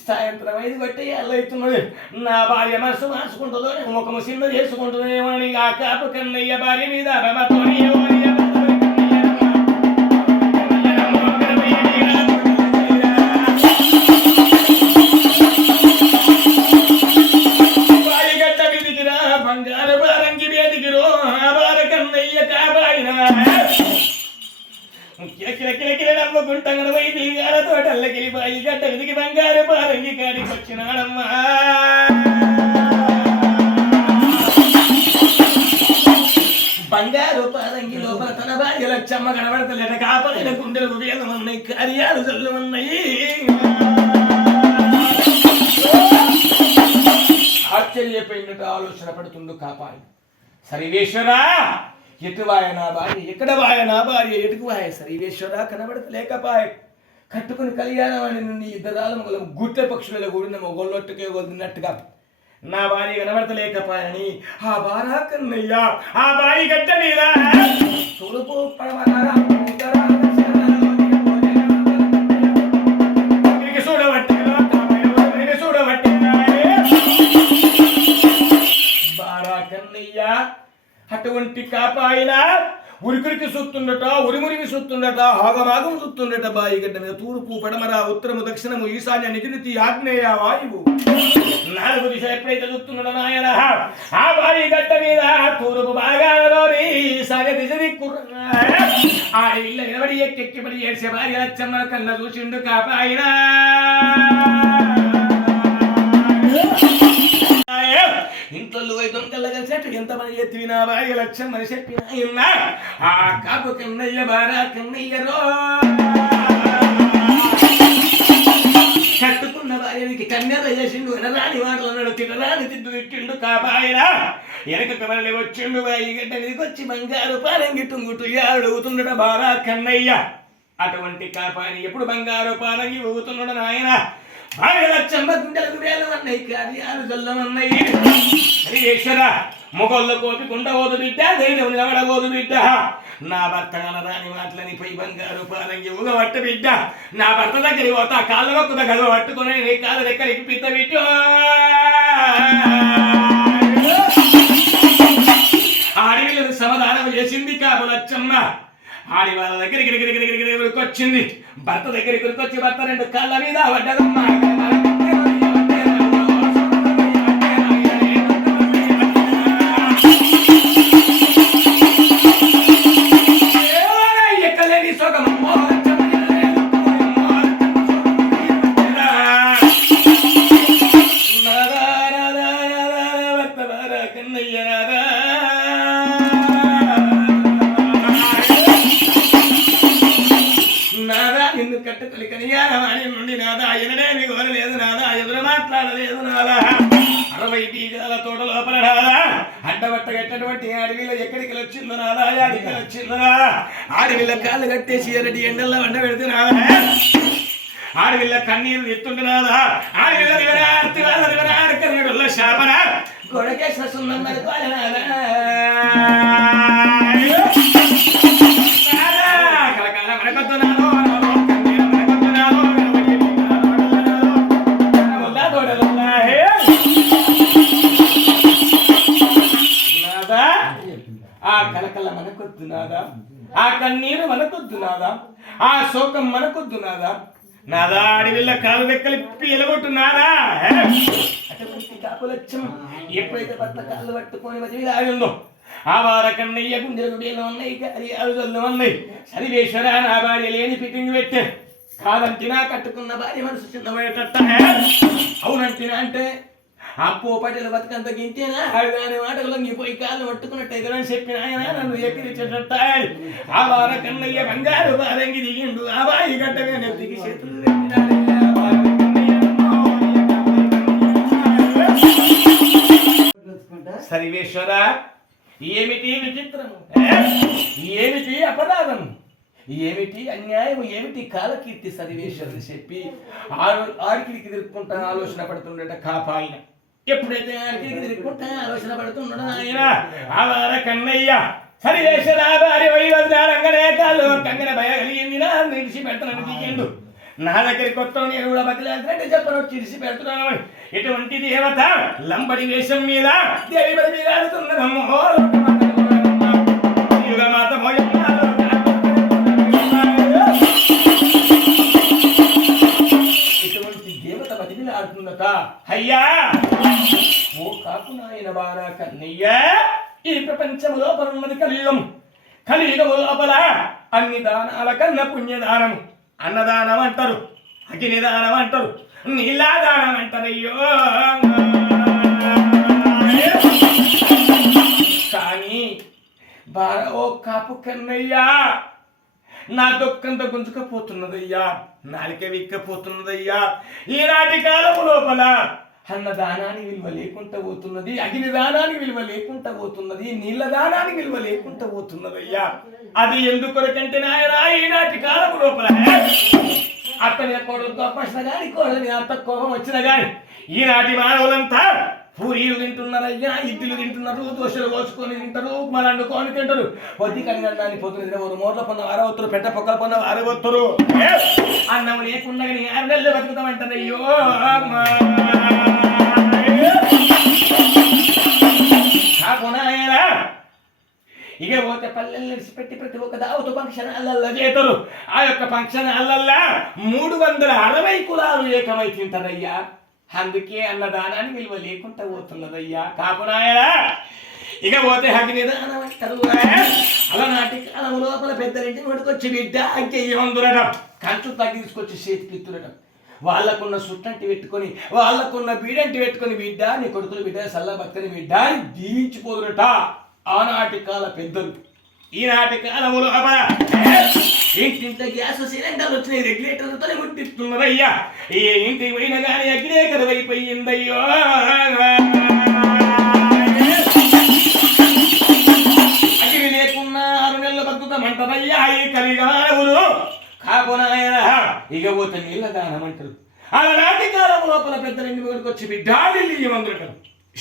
సాయంత్రం 5 కొట్టి అల్లవుతున్నది. నా భార్య మనసు మార్చుకుంటుందో ముఖము సిన్న చేసుకుంటుందేమో అని ఆ కాపు కన్నయ్య భార్య మీద బాయిగట్ట విదిగిరా బంగారు బారంగి వేదిగిరో ఆ బార కన్నయ్య కాబాయిన నవ్వుకుంటాడు వైద్య గార తోటల్లకి బాయి గడ్డ విదిగి బంగారు పారంగి కాడికి వచ్చినాడమ్మా. బంగారు పారంగి లోపల తన భార్య లచ్చమ్మ కనబడతలేట. కాపలిన గుండెలు వేదమన్నాయి, కార్యాలు చల్లుమన్నాయి. ఆశ్చర్యపోయినట్టు ఆలోచన పడుతుండు కాపాలి. సర్వేశ్వరా ఎటువాయ నా భార్య, ఎక్కడ వాయ నా భార్య, ఎటుకు వాయ సర్వేశ్వరా కనబడతలేకపాయ. కట్టుకుని కళ్యాణవాణి నుండి ఇద్దరాల మొగలు గుట్ల పక్షులలో కూడిన మొగొల్లొట్టుకే వదిలినట్టుగా నా భార్య కనబడతలేకపాయని ఆ బారా కన్నయ్య ఆ బాయి గడ్డ మీద తూర్పు చూడబట్టి బారా కన్నయ్య అటువంటి కాపాయిన ఉరికురికి సుత్తుండట, ఉరిమురికి సుత్తుండట, ఆగమాగం సుత్తుండట. బాయిగడ్డ మీద తూర్పు పడమర ఉత్తరము దక్షిణము ఈశాన్య నిజనితి ఆగ్నేయ వాయువు 4 దిశ ఎప్పుడైతే చూస్తున్నాడో నాయన ఆ బాయిగడ్డ మీద తూర్పు భాగాలలోని ఈశాన్య దిశ దిక్కు ఆ ఇళ్ళ నిలబడి ఎక్కెక్కిబడి ఏడ్చే భార్య లచ్చమ్మ కళ్ళ చూసిండు కాపాయిన. ఇంట్లో దొంగల కలిసినట్టు ఎంతమంది ఎత్తి నా భార్య లక్ష్యం అని చెప్పిన ఆ కాపు కన్నయ్య బారా కన్నయ్యరో కట్టుకున్న భార్యకి కన్యత చేసిండు. ఎనరాని మాటలు అన్నాడు, తినరాని తిట్టు తిట్టిండు కాపాయన. వెనక మళ్ళీ వచ్చిండు బాయి గడ్డ మీదకి వచ్చి బంగారు పారంగి టుంగుటు అడుగుతుండట బారా కన్నయ్య. అటువంటి కాపాయని ఎప్పుడు బంగారు పారంగి ఊగుతున్నాడు నాయన. భార్య లచ్చమ్మ గుండెలకు వేలమన్నాయి కార్యాలు జల్లమన్నాయి హరివేశ్వర మొగోళ్ళ కోపి కుండబోదు బిడ్డ ధైర్యం నిలబడబోదు బిడ్డ నా భర్త రాని మాటలని పై బంగారు పాలంగి ఊగబట్ట బిడ్డ నా భర్త దగ్గరికి పోతా కాళ్ళ మొక్కుత గదవ పట్టుకుని నీ కాళ్ళ దగ్గరికి పిత్త బిడ్డ ఆడవిళ్ళను సమాధానం చేసింది కాపు లచ్చమ్మ ఆడి వాళ్ళ దగ్గరికి వచ్చింది భర్త దగ్గరికి వచ్చి భర్త రెండు కాళ్ళ మీద పడ్డదమ్మా ఎక్కడికి వచ్చిందో నాదా అడికి వచ్చిందో ఆడవిల్ల కాళ్ళు కట్టేసి ఎరటి ఎండల్లో వండ పెడుతున్నాదా ఆడవిల్ల కన్నీరు ఎత్తుంటున్నాదా ఆడవిల్ల శాపన గొడకేశ్వర సుందరం కలకాల మనకొద్దునాదో ఆ కలకల మనకొద్దు నాదా ఆ కన్నీరు మనకొద్దు నాదా ఆ శోకం మనకొద్దు నాదా నాదా అడవిల్ల కాలు రెక్కలిప్పి ఎలగొట్టున్నాదా అటువంటి కాపులచ్చం ఎప్పుడైతే భర్త కాళ్ళు పట్టుకొని మధ్య ఆగిందో ఆ వార కన్నయ్య గుండెలు గుడేలో ఉన్నాయి కార్యాలు ఉన్నాయి సరివేశ్వర నా భార్య లేని ఫిట్టింగ్ పెట్టే కాదంటినా కట్టుకున్న భార్య మనసు చిన్నబోయేటట్ట అవునంటినా అంటే అప్పు పటేల బతుకంత గింతేనా అడిగాని మాటలు లొంగిపోయి కాళ్ళు పట్టుకున్నట్టయితే చెప్పిన ఆయన నన్ను ఎక్కిరిచేటట్ట ఆ వార కన్నయ్య బంగారు బారంగి దిగిండు ఆ బాయి గట్టగా నెత్తికి చేతులు సరివేశ్వర ఏమిటి విచిత్రము ఏమిటి అపరాధము ఏమిటి అన్యాయం ఏమిటి కాలకీర్తి సరివేశ్వరుని చెప్పి ఆడికి తిరుక్కుంటా ఆలోచన పడుతుండట కాపాయన ఎప్పుడైతే ఆడికి తిరుక్కుంటా ఆలోచన పడుతున్నాడు ఆయన ఆవార కన్నయ్య సరివేశ్వర భార్య వైవద్రంగనే కాలు కంగన భయ కలిగింది నా నిలిచి పెడతానని దిగిండు నా దగ్గరికి కొత్త నేను కూడా బతిలాంటే చెప్పను చిరిసి పెడుతున్నాను ఎటువంటి దేవత లంబడి వేషం మీద దేవి బలి మీద ఆడుతున్నదమ్మో యుగమాత ఇటువంటి దేవత బతికిలా ఆడుతుందట అయ్యా ఓ కాకు నాయన బారా కన్నయ్య ఈ ప్రపంచం లోపల ఉన్నది కలియుగం కలియుగము లోపల అన్ని దానాల కన్నా పుణ్యదానం అన్నదానం అంటారు అగ్నిదానం అంటారు నీలాదానం అంటారు అయ్యో కానీ ఓ కాపు కన్నయ్యా నా దుఃఖంతో గుంజుకపోతున్నదయ్యా నాలిక విక్కపోతున్నదయ్యా ఈనాటి కాలము లోపల అన్నదానానికి విలువ లేకుండా పోతున్నది అగ్నిదానానికి విలువ లేకుండా పోతున్నది నీళ్ళ దానానికి విలువ లేకుండా పోతున్నదయ్యా అది ఎందుకొరకంటే నాయన ఈనాటి కాలము లోపల అత్తని కోడలు కోపసిన గాని కోడలి అత్త కోపం వచ్చిన గాని ఈనాటి మానవులంతా పూరీలు తింటున్నారయ్యా ఇడ్లీలు తింటున్నారు దోశలు కోసుకొని తింటారు మన వండుకొని తింటారు పొద్దు కడిగండాన్ని పొద్దున తినవారు మోర్ల పొన్న వారవత్తురు పెంట పొక్కల పొన్న వారవత్తురు అన్నం లేకుండా 6 నెలలు బతుకుతామంటారు అయ్యో కాకునాయనా ఇక పోతే పల్లెలు నిలిచిపెట్టి ప్రతి ఒక్క దావతు ఫంక్షన్ అల్లల్లా చేతారు ఆ యొక్క ఫంక్షన్ అల్లల్లా 360 కులాలు ఏకమై తింటారయ్యా అందుకే అన్నదానానికి విలువ లేకుండా పోతున్నదయ్యా కాపునాయనా ఇక పోతే అగ్నిదానం అంటారు అలనాటి కాలం లోపల పెద్దలింటి నోటికొచ్చి బిడ్డ అంకెయ్యమందురటం కంచు తగ్గి తీసుకొచ్చి చేతికిత్తురటం వాళ్ళకున్న సుట్టంటి పెట్టుకొని వాళ్ళకున్న బీడంటి పెట్టుకొని బిడ్డ నీ కొడుకులు బిడ్డ సల్ల బక్కని బిడ్డ అని దీవించిపోదురట ఆనాటి కాల పెద్దలు ఈనాటి కాలములు ఇంటింత గ్యాస్ సిలిండర్లు వచ్చినాయి రెగ్యులేటర్లతో ముట్టిస్తున్నారయ్యా ఏ ఇంటికి పోయినా కానీ అగ్నే కరువైపోయిందయ్యో అగ్ని లేకున్నా 6 నెలలు బతుకుతామంటారయ్యా ఈ కలిగమానవులు కాకునాయన ఇక పోతే నీళ్ళ దానం అంటారు ఆనాటి కాలం లోపల పెద్దలు ఇంటి ముందుకు వచ్చి బిడ్డాడిల్లు ఇవ్వందులటం,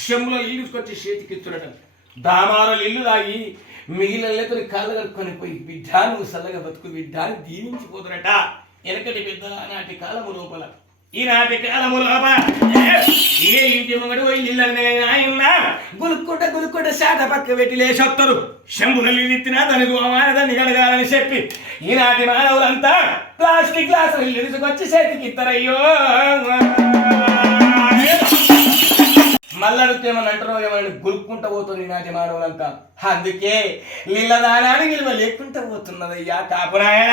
శంలో ఇల్లు తీసుకొచ్చి చేతికి ఇచ్చుడటం, దామారులు ఇల్లు తాగి మిగిలినతో కాళ్ళు కట్టుకొని పోయి బిడ్డ నువ్వు సల్లగా బతుకు బిడ్డ అని దీవించిపోతున్నట. వెనకటి పెద్దల ఆనాటి కాలము లోపల. ఈనాటి కాలము లోపల ఏ ఇంటి ముంగడు పోయి ఇళ్ళ గులుక్కుంట శాట పక్క పెట్టి లేచొత్తరు. శంభులు ఇత్తినా దానికి దాన్ని కడగాలని చెప్పి ఈనాటి మానవులంతా ప్లాస్టిక్ గ్లాసులు ఇల్లు తీసుకొచ్చి చేతికి ఇస్తారయ్యో. మళ్ళడుతేమని అంటారో ఏమని గురుక్కుంటూ పోతుంది ఈనాటి మానవులంతా. అందుకే నీళ్ళ దానానికి విలువ లేకుండా పోతున్నదయ్యా. కాపురాయణ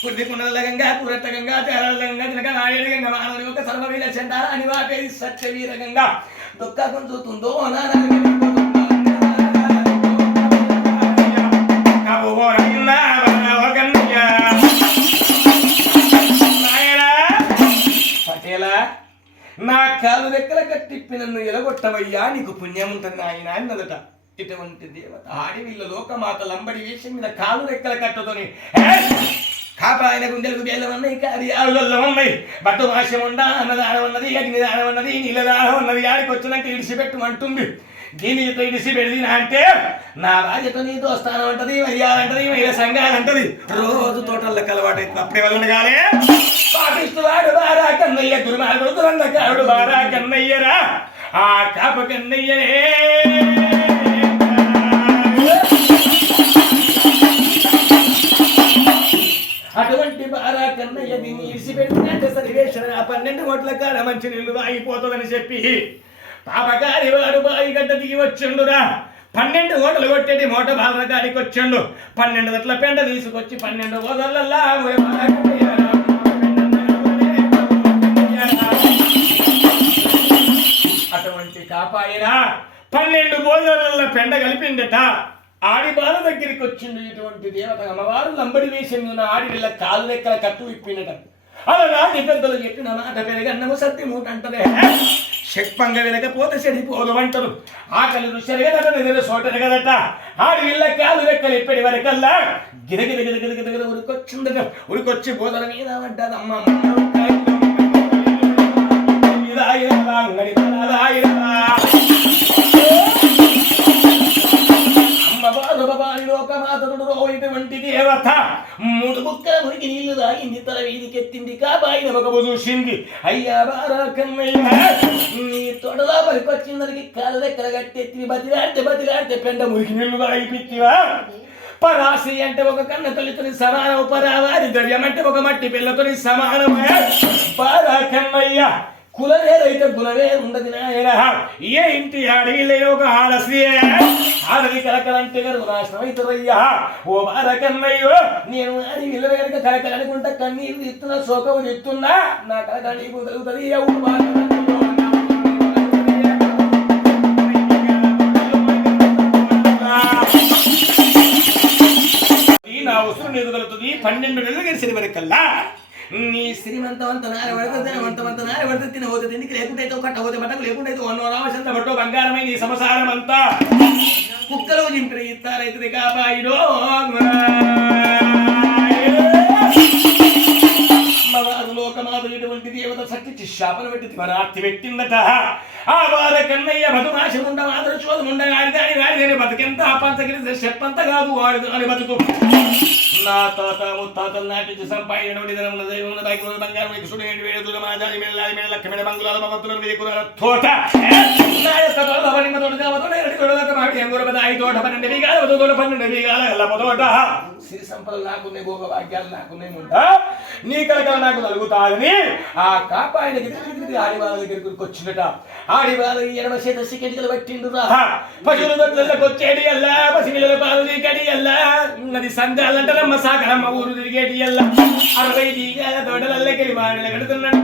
పుద్దికుండలగంగా పురట్టగంగా తేరలగంగా తినక నాయుడుగంగా మానవుని ఒక సర్వవీర చెండాల అని వాపేది సత్యవీరగంగా దొక్క కొంచుతుందో పటేలా నా కాలు రెక్కల కట్టిప్పి నన్ను ఎలగొట్టవయ్యా, నీకు పుణ్యం ఉంటుంది నాయన అన్నదట. ఇటువంటి దేవత ఆడి వీళ్ళ లోకమాత లంబడి వేషం మీద కాలు రెక్కల కట్టుతోని కాపాయన గుండెలకు బేలం ఉన్నాయి, కార్యాలలో ఉన్నాయి, బట్టు భాష్యం ఉండా, అన్నదానం ఉన్నది, అగ్నిదానం ఉన్నది, నీళ్ళదానం ఉన్నది. ఆడికి వచ్చినాక ఇడిచిపెట్టమంటుంది. దీనితో ఇడిసి పెడిదినా అంటే నా భార్యతో నీతో స్థానం అంటది, వయ్యాలంటది, మహిళ సంఘాలంటది. రోజు తోటల్లో కలవాటు అవుతుంది. అప్పుడే వాళ్ళు కాలే పాటిస్తువాడు బారా కన్నయ్య, దుర్మార్గుడు దురంధకారుడు బారా కన్నయ్యరా, ఆ కాప కన్నయ్యనే. అటువంటి బారా కన్నయ్య దీన్ని ఇడిచిపెట్టినట్టే సరివేశ్వర 12 కోట్ల కాడ మంచి నీళ్లు ఆగిపోతుందని చెప్పి పాపగారి వాడు బాయి గడ్డ దిగి వచ్చిండురా. 12 ఓటలు కొట్టేది మోట బాలర గాడికి వచ్చిండు. 12 గట్ల పెండ తీసుకొచ్చి 12 ఓదలల్లా అటువంటి కాపాయినా 12 బోధనల పెండ కలిపిండట. ఆడి బాల దగ్గరికి వచ్చిండు ఇటువంటి దేవత అమ్మవారు. లంబడి వేషం ఉన్న ఆడి వీళ్ళ కాలు లెక్కల కట్టు విప్పినట. అలాంటి పెద్దలు చెప్పిన మాట పెరగన్నము సత్యమూట అంటదే. శక్పంగా వినకపోతే చెడిపోదు అంటారు. ఆకలి రుచెరగదట, నిద్ర సోటరగదట. ఆడి వీళ్ళ కాలు లెక్కలు ఇప్పటి వరకల్లా గిరగిర గిరగిర గిరగిర ఉరికొచ్చిందట. ఉరికొచ్చి బోధన మీద పడ్డదమ్మ. ఇటువంటి దేవత 3 బుక్కల మురికి నీళ్లు తాగింది, తల వీధికెత్తింది, కాబాయిన ఒక చూసింది. అయ్యా బారా కన్నయ్య, నీ తొడలా పలికొచ్చిందరికి కాలు దగ్గర కట్టెత్తి బతిలాడితే పెండ మురికి నీళ్లు తాగిపిచ్చివా. పరాసి అంటే ఒక కన్న తల్లితోని సమానం, పరావారి ద్రవ్యం అంటే ఒక మట్టి పిల్లతోని సమానమే. బారా కన్నయ్య, కులవేరైతే గుణవే ఉండదు నాయన. ఏ ఇంటి అడవిలో ఒక ఆడశ్రీ ఆడది కలకలంటే గారు నాశనం అవుతుందయ్యా. ఓ బారకన్నయ్యో, నేను అది విలువేరక కలకలనుకుంటా కన్నీరు ఇస్తున్నా, శోకము ఇస్తున్నా, నా కలక నీకు తగుతుంది. నా ఉసురు నిధులుతుంది. 12 నెలలు గడిచిన వరకల్లా నీ శ్రీమంతవంత నారబడితే ధనవంతవంత నారబడితే తినబోతే తిండికి, లేకుంటే కట్టబోతే బట్టకు, లేకుంటే రామచంద్ర బట్టో బంగారమై నీ సంసారం అంతా కుక్కలో జింపిన ఇస్తారైతుంది కాపాయిడో. లోకమాదు ఇటువంటి దేవత శక్తి శాపన పెట్టి మరార్తి పెట్టిందట. ఆ బాల కన్నయ్య బతుమాశముండ మాత్రం చోదముండ గాడి బతుకెంత పంచగిరి చెప్పంత కాదు వాడు అని బతుకు. నా తాత ముత్తాతలు నాటించి సంపాదించిన ధనముల దైవముల బాగ్యముల బంగారం కృష్ణుడు వేడుల మాజాలి మేళాలి మేళ లక్ష్మణ మంగుళాల భగవంతుల వేకుల తోట సిరి సంపదలు నాకున్నాయి, భోగ భాగ్యాలు నాకున్నాయి, నీ కలకల నాకు కలుగుతాదని ఆ కాపాయన ఆడి వాళ్ళ దగ్గరికి వచ్చిందట. ఆడి వాళ్ళ ఎడమ చేత సికెటికలు పట్టిండు రా. పశువుల దొడ్లకు వచ్చేది అల్లా, పసిపిల్లల పాలు తీకడి అల్లా, నది సంధ్యాలంటే సాకరమ్మ ఊరు తిరిగేటి అల్లా. 60 దీగాల తోటలకి మాడలు కడుతున్నాడు.